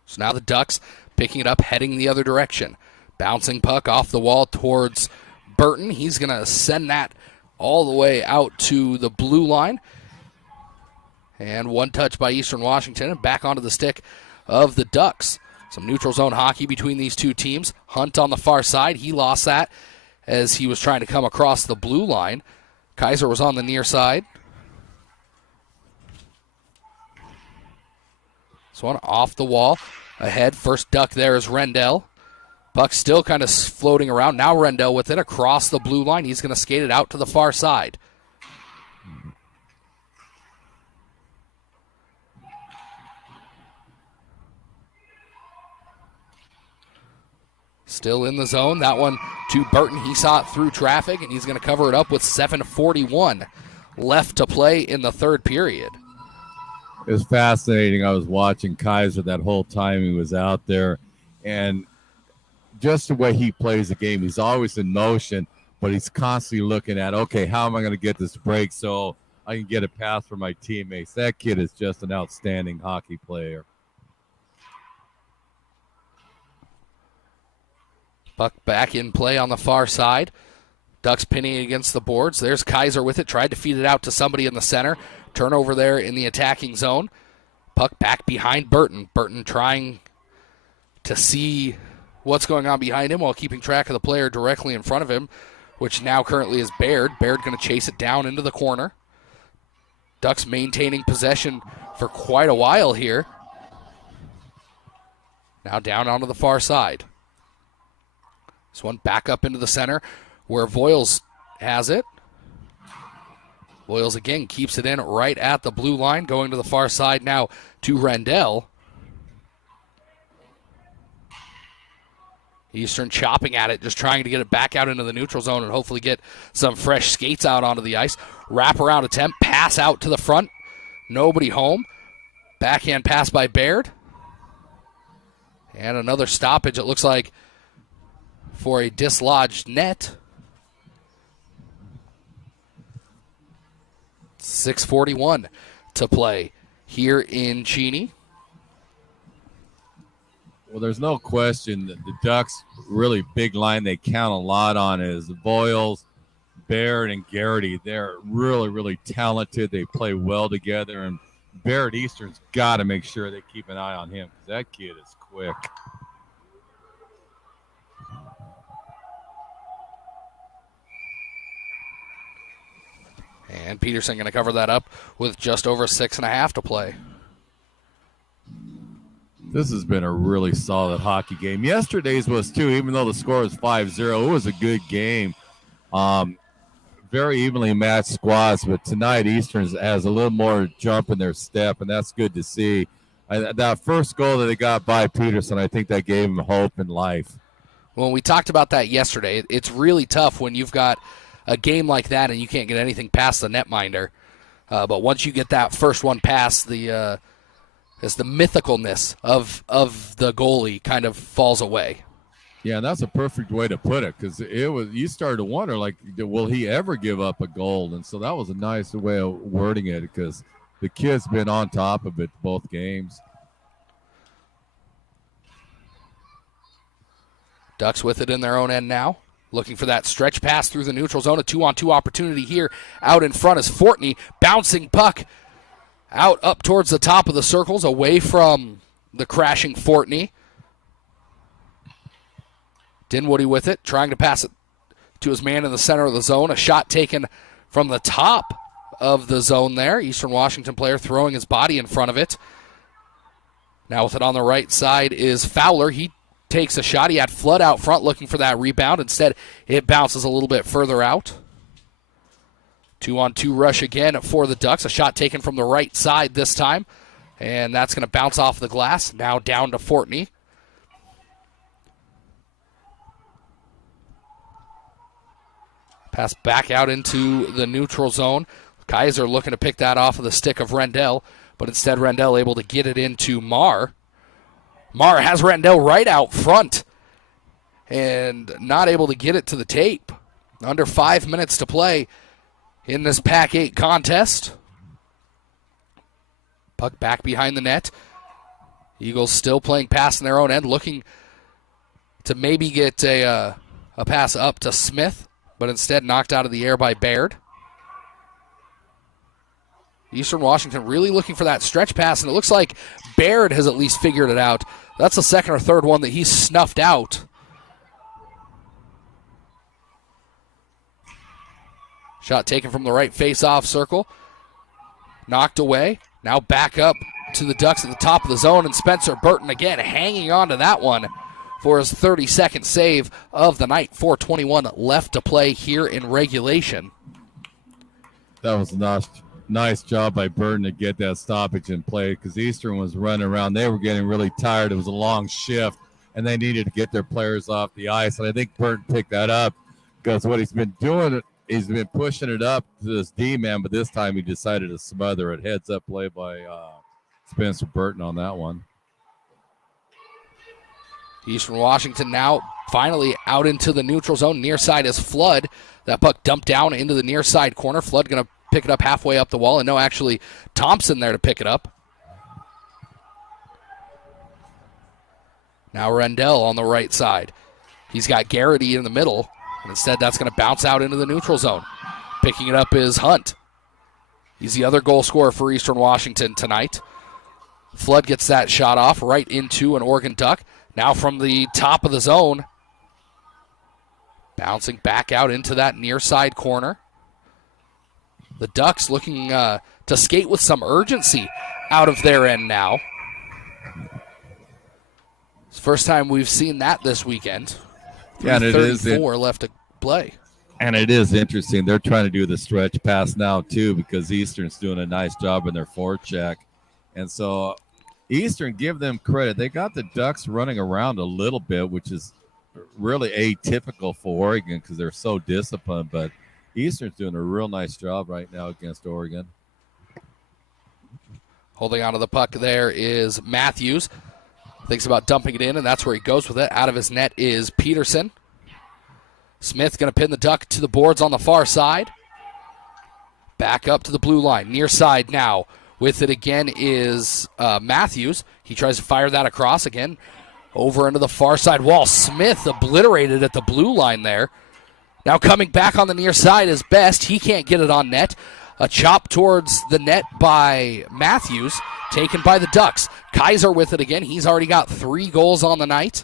So now the Ducks picking it up, heading the other direction. Bouncing puck off the wall towards Burton. He's going to send that all the way out to the blue line. And one touch by Eastern Washington and back onto the stick of the Ducks. Some neutral zone hockey between these two teams. Hunt on the far side. He lost that as he was trying to come across the blue line. Kaiser was on the near side. This one off the wall. Ahead, first duck there is Rendell. Puck still kind of floating around. Now Rendell with it across the blue line. He's going to skate it out to the far side. Still in the zone. That one to Burton. He saw it through traffic, and he's going to cover it up with 7:41 left to play in the third period. It was fascinating. I was watching Kaiser that whole time he was out there, and just the way he plays the game, he's always in motion, but he's constantly looking at, okay, how am I going to get this break so I can get a pass for my teammates? That kid is just an outstanding hockey player. Puck back in play on the far side. Ducks pinning against the boards. There's Kaiser with it. Tried to feed it out to somebody in the center. Turnover there in the attacking zone. Puck back behind Burton. Burton trying to see what's going on behind him while keeping track of the player directly in front of him, which now currently is Baird. Baird going to chase it down into the corner. Ducks maintaining possession for quite a while here. Now down onto the far side. This one back up into the center where Voiles has it. Voiles again keeps it in right at the blue line, going to the far side now to Rendell. Eastern chopping at it, just trying to get it back out into the neutral zone and hopefully get some fresh skates out onto the ice. Wraparound attempt, pass out to the front. Nobody home. Backhand pass by Baird. And another stoppage, it looks like, for a dislodged net. 6:41 to play here in Cheney. Well, there's no question that the Ducks really big line they count a lot on is Voiles, Baird, and Garrity. They're really, really talented. They play well together, and Barrett Eastern's got to make sure they keep an eye on him because that kid is quick. And Peterson going to cover that up with just over 6.5 to play. This has been a really solid hockey game. Yesterday's was too, even though the score was 5-0. It was a good game. Very evenly matched squads, but tonight Eastern has a little more jump in their step, and that's good to see. That first goal that they got by Peterson, I think that gave them hope in life. Well, we talked about that yesterday. It's really tough when you've got a game like that and you can't get anything past the netminder. But once you get that first one past, the mythicalness of the goalie kind of falls away. Yeah, and that's a perfect way to put it because you started to wonder, like, will he ever give up a goal? And so that was a nice way of wording it because the kid's been on top of it both games. Ducks with it in their own end now. Looking for that stretch pass through the neutral zone. A 2-on-2 opportunity here. Out in front is Fortney. Bouncing puck out up towards the top of the circles, away from the crashing Fortney. Dinwoody with it, trying to pass it to his man in the center of the zone. A shot taken from the top of the zone there. Eastern Washington player throwing his body in front of it. Now with it on the right side is Fowler. He takes a shot. He had Flood out front looking for that rebound. Instead, it bounces a little bit further out. 2-on-2 rush again for the Ducks. A shot taken from the right side this time. And that's going to bounce off the glass. Now down to Fortney. Pass back out into the neutral zone. Kaiser looking to pick that off of the stick of Rendell, but instead Rendell able to get it into Marr. Marr has Rendell right out front and not able to get it to the tape. Under 5 minutes to play in this Pac 8 contest. Puck back behind the net. Eagles still playing pass in their own end, looking to maybe get a pass up to Smith, but instead knocked out of the air by Baird. Eastern Washington really looking for that stretch pass, and it looks like Baird has at least figured it out. That's the second or third one that he's snuffed out. Shot taken from the right face-off circle. Knocked away. Now back up to the Ducks at the top of the zone, and Spencer Burton again hanging on to that one for his 32nd save of the night. 4:21 left to play here in regulation. That was a nice job by Burton to get that stoppage in play because Eastern was running around. They were getting really tired. It was a long shift, and they needed to get their players off the ice. And I think Burton picked that up because what he's been doing, he's been pushing it up to this D-man, but this time he decided to smother it. Heads-up play by Spencer Burton on that one. Eastern Washington now finally out into the neutral zone. Near side is Flood. That puck dumped down into the near side corner. Flood going to pick it up halfway up the wall. And no, actually, Thompson there to pick it up. Now Rendell on the right side. He's got Garrity in the middle. And instead, that's going to bounce out into the neutral zone. Picking it up is Hunt. He's the other goal scorer for Eastern Washington tonight. Flood gets that shot off right into an Oregon Duck. Now from the top of the zone, bouncing back out into that near side corner. The Ducks looking to skate with some urgency out of their end now. It's the first time we've seen that this weekend. Yeah, and it is 34 left to play. And it is interesting. They're trying to do the stretch pass now, too, because Eastern's doing a nice job in their forecheck. And so Eastern, give them credit. They got the Ducks running around a little bit, which is really atypical for Oregon because they're so disciplined. But Eastern's doing a real nice job right now against Oregon. Holding onto the puck there is Matthews. Thinks about dumping it in, and that's where he goes with it. Out of his net is Peterson. Smith going to pin the Duck to the boards on the far side. Back up to the blue line. Near side now. With it again is Matthews. He tries to fire that across again. Over into the far side wall. Smith obliterated at the blue line there. Now coming back on the near side is Best. He can't get it on net. A chop towards the net by Matthews, taken by the Ducks. Kaiser with it again. He's already got 3 goals on the night.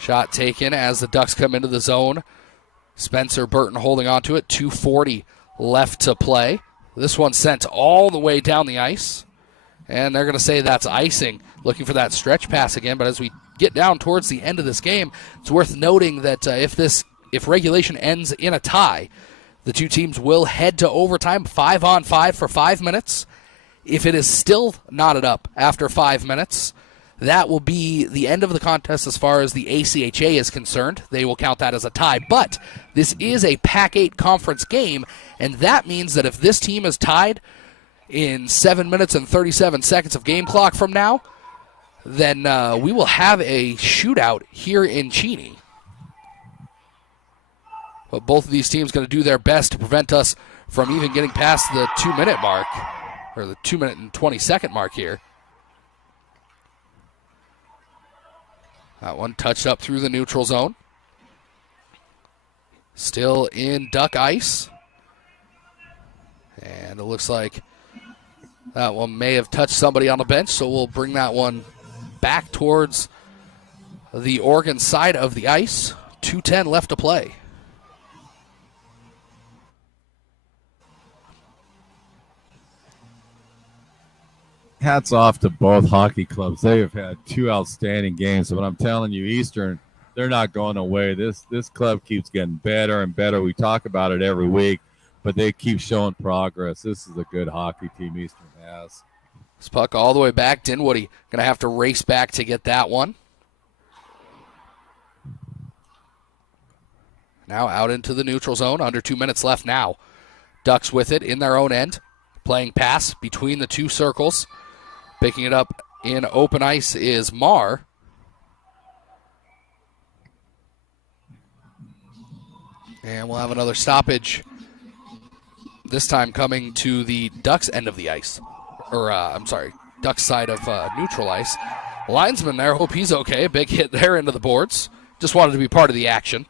Shot taken as the Ducks come into the zone. Spencer Burton holding on to it. 2:40 left to play. This one sent all the way down the ice. And they're going to say that's icing. Looking for that stretch pass again. But as we get down towards the end of this game, it's worth noting that if regulation ends in a tie, the two teams will head to overtime, 5-on-5 for 5 minutes. If it is still knotted up after 5 minutes, that will be the end of the contest as far as the ACHA is concerned. They will count that as a tie. But this is a Pac-8 conference game, and that means that if this team is tied in 7 minutes and 37 seconds of game clock from now, then we will have a shootout here in Cheney. But both of these teams going to do their best to prevent us from even getting past the 2-minute mark, or the 2-minute and 20-second mark here. That one touched up through the neutral zone. Still in Duck ice. And it looks like that one may have touched somebody on the bench, so we'll bring that one back towards the Oregon side of the ice. 2:10 left to play. Hats off to both hockey clubs. They have had 2 outstanding games. But I'm telling you, Eastern, they're not going away. This club keeps getting better and better. We talk about it every week, but they keep showing progress. This is a good hockey team Eastern has. This puck all the way back. Dinwoody going to have to race back to get that one. Now out into the neutral zone. Under 2 minutes left now. Ducks with it in their own end. Playing pass between the 2 circles. Picking it up in open ice is Marr. And we'll have another stoppage. This time coming to the Ducks end of the ice. Ducks side of neutral ice. Linesman there, hope he's okay. Big hit there into the boards. Just wanted to be part of the action.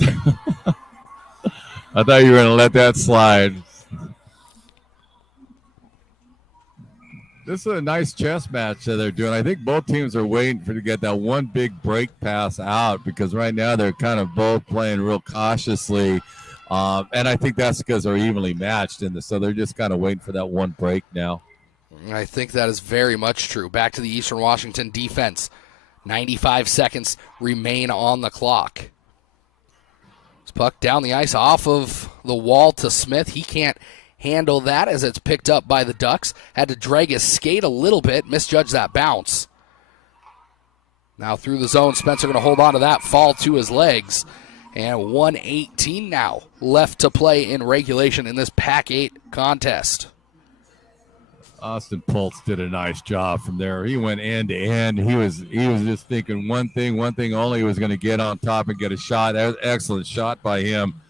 I thought you were going to let that slide. This is a nice chess match that they're doing. I think both teams are waiting to get that one big break pass out, because right now they're kind of both playing real cautiously. And I think that's because they're evenly matched in this, so they're just kind of waiting for that one break now. I think that is very much true. Back to the Eastern Washington defense. 95 seconds remain on the clock. This puck down the ice off of the wall to Smith. He can't handle that as it's picked up by the Ducks. Had to drag his skate a little bit, misjudged that bounce. Now through the zone, Spencer going to hold on to that, fall to his legs. And 1:18 now left to play in regulation in this Pac-8 contest. Austin Pultz did a nice job from there. He went end to end. He was just thinking one thing only. He was going to get on top and get a shot. That was an excellent shot by him.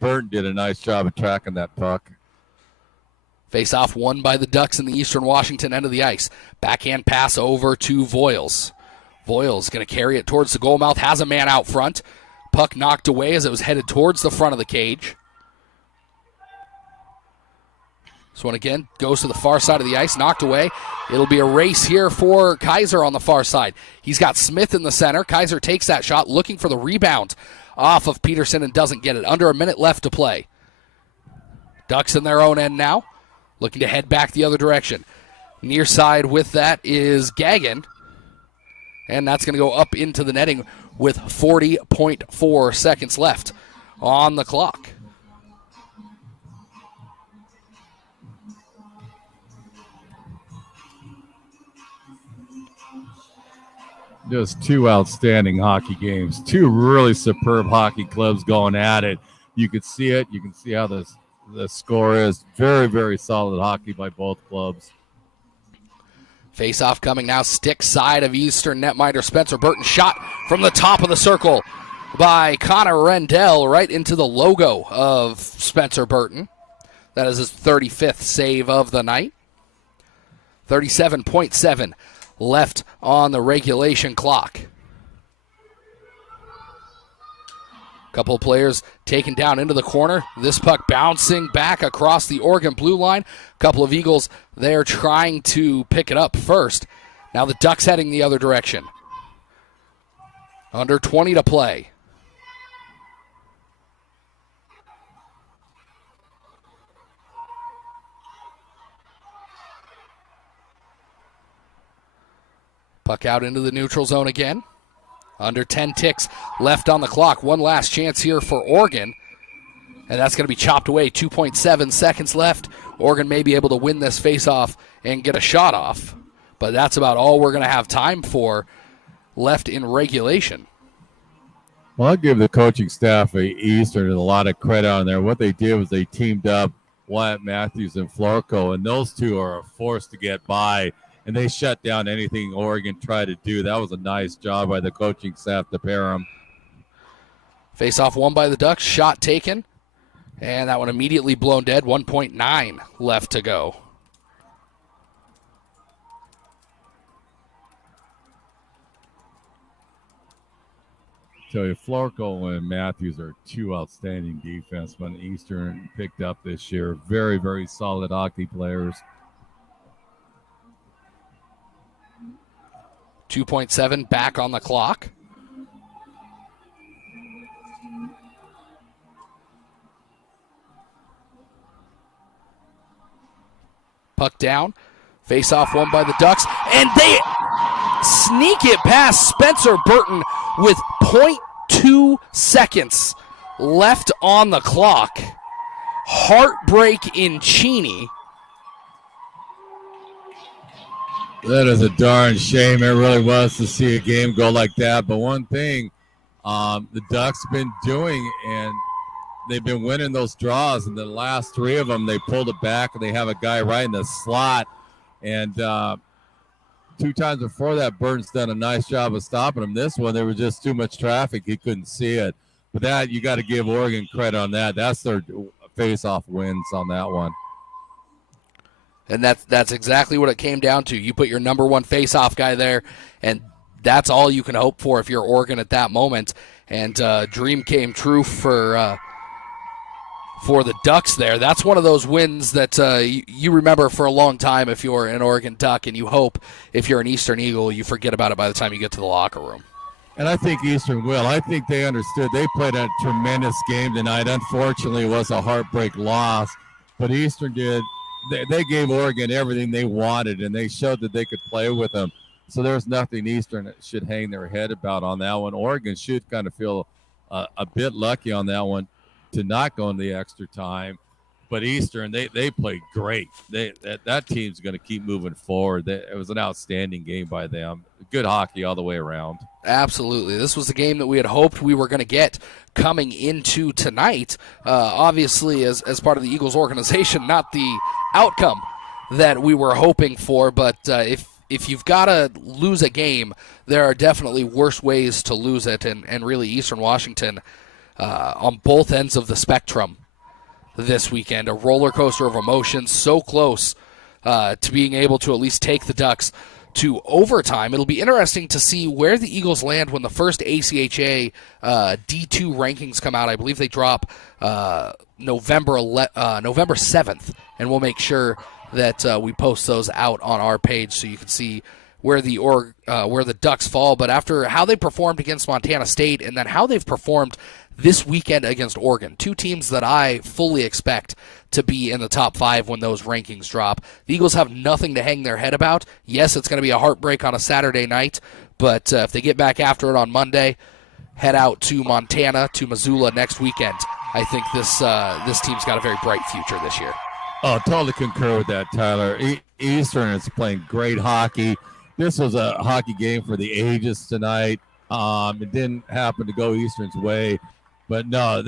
Burton did a nice job of tracking that puck. Face-off won by the Ducks in the Eastern Washington end of the ice. Backhand pass over to Voiles. Voiles going to carry it towards the goal mouth. Has a man out front. Puck knocked away as it was headed towards the front of the cage. This one again goes to the far side of the ice. Knocked away. It'll be a race here for Kaiser on the far side. He's got Smith in the center. Kaiser takes that shot, looking for the rebound off of Peterson and doesn't get it. Under a minute left to play. Ducks in their own end now. Looking to head back the other direction. Near side with that is Gagnon. And that's going to go up into the netting with 40.4 seconds left on the clock. Just 2 outstanding hockey games. 2 really superb hockey clubs going at it. You could see it. You can see how the score is. Very, very solid hockey by both clubs. Face-off coming now, stick side of Eastern netminder Spencer Burton. Shot from the top of the circle by Connor Rendell right into the logo of Spencer Burton. That is his 35th save of the night. 37.7 left on the regulation clock. Couple of players taken down into the corner. This puck bouncing back across the Oregon blue line. Couple of Eagles there trying to pick it up first. Now the Ducks heading the other direction. Under 20 to play. Puck out into the neutral zone again. Under 10 ticks left on the clock. One last chance here for Oregon. And that's going to be chopped away. 2.7 seconds left. Oregon may be able to win this faceoff and get a shot off. But that's about all we're going to have time for left in regulation. Well, I'll give the coaching staff at Eastern a lot of credit on there. What they did was they teamed up Wyatt Matthews and Florco, and those two are a force to get by. And they shut down anything Oregon tried to do. That was a nice job by the coaching staff to pair them. Face-off won by the Ducks. Shot taken. And that one immediately blown dead. 1.9 left to go. Tell you, Florco and Matthews are two outstanding defensemen Eastern picked up this year. Very, very solid hockey players. 2.7 back on the clock. Puck down. Face-off won by the Ducks. And they sneak it past Spencer Burton with 0.2 seconds left on the clock. Heartbreak in Cheney. That is a darn shame. It really was to see a game go like that. But one thing the Ducks been doing, and they've been winning those draws, and the last three of them, they pulled it back, and they have a guy right in the slot. And two times before that, Burton's done a nice job of stopping him. This one, there was just too much traffic. He couldn't see it. But that, you got to give Oregon credit on that. That's their face-off wins on that one. And that's exactly what it came down to. You put your number one face-off guy there, and that's all you can hope for if you're Oregon at that moment. And dream came true for the Ducks there. That's one of those wins that you remember for a long time if you're an Oregon Duck, and you hope if you're an Eastern Eagle, you forget about it by the time you get to the locker room. And I think Eastern will. I think they understood. They played a tremendous game tonight. Unfortunately, it was a heartbreak loss, but Eastern did. They gave Oregon everything they wanted, and they showed that they could play with them. So there's nothing Eastern should hang their head about on that one. Oregon should kind of feel a bit lucky on that one to not go in the extra time. But Eastern, they played great. That team's going to keep moving forward. It was an outstanding game by them. Good hockey all the way around. Absolutely. This was the game that we had hoped we were going to get coming into tonight. Obviously, as part of the Eagles organization, not the outcome that we were hoping for. But if you've got to lose a game, there are definitely worse ways to lose it. And really, Eastern Washington on both ends of the spectrum this weekend. A roller coaster of emotions, so close to being able to at least take the Ducks to overtime. It'll be interesting to see where the Eagles land when the first ACHA D2 rankings come out. I believe they drop November 7th, and we'll make sure that we post those out on our page so you can see where the Ducks fall. But after how they performed against Montana State and then how they've performed this weekend against Oregon, two teams that I fully expect to be in the top 5 when those rankings drop. The Eagles have nothing to hang their head about. Yes, it's going to be a heartbreak on a Saturday night, but if they get back after it on Monday, head out to Montana, to Missoula next weekend, I think this team's got a very bright future this year. Oh, totally concur with that, Tyler. Eastern is playing great hockey. This was a hockey game for the ages tonight. It didn't happen to go Eastern's way. But no,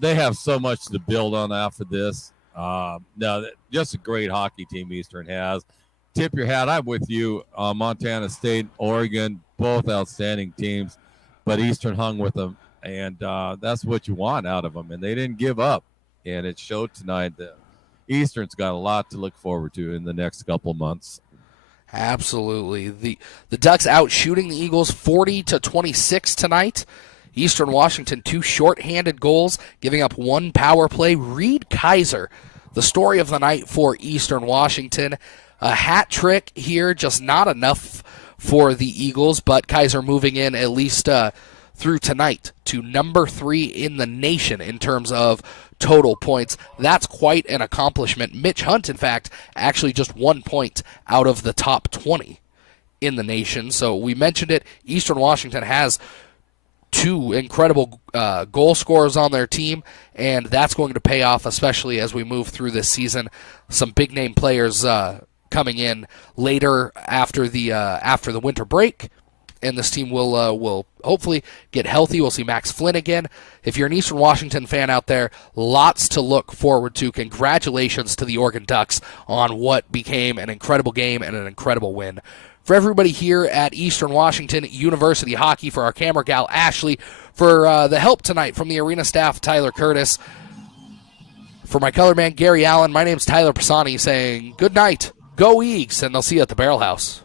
they have so much to build on after this. Just a great hockey team Eastern has. Tip your hat. I'm with you. Montana State, Oregon, both outstanding teams. But Eastern hung with them, and that's what you want out of them. And they didn't give up. and it showed tonight that Eastern's got a lot to look forward to in the next couple of months. Absolutely. The Ducks out shooting the Eagles 40-26 tonight. Eastern Washington, 2 shorthanded goals, giving up 1 power play. Reed Kaiser, the story of the night for Eastern Washington. A hat trick here, just not enough for the Eagles, but Kaiser moving in at least through tonight to number 3 in the nation in terms of total points. That's quite an accomplishment. Mitch Hunt, in fact, actually just 1 point out of the top 20 in the nation. So we mentioned it. Eastern Washington has 2 incredible goal scorers on their team, and that's going to pay off, especially as we move through this season. Some big-name players coming in later after the winter break, and this team will hopefully get healthy. We'll see Max Flynn again. If you're an Eastern Washington fan out there, lots to look forward to. Congratulations to the Oregon Ducks on what became an incredible game and an incredible win. For everybody here at Eastern Washington University Hockey, for our camera gal Ashley, for the help tonight from the arena staff, Tyler Curtis, for my color man Gary Allen, my name's Tyler Pisani saying good night, go Eags, and they'll see you at the Barrel House.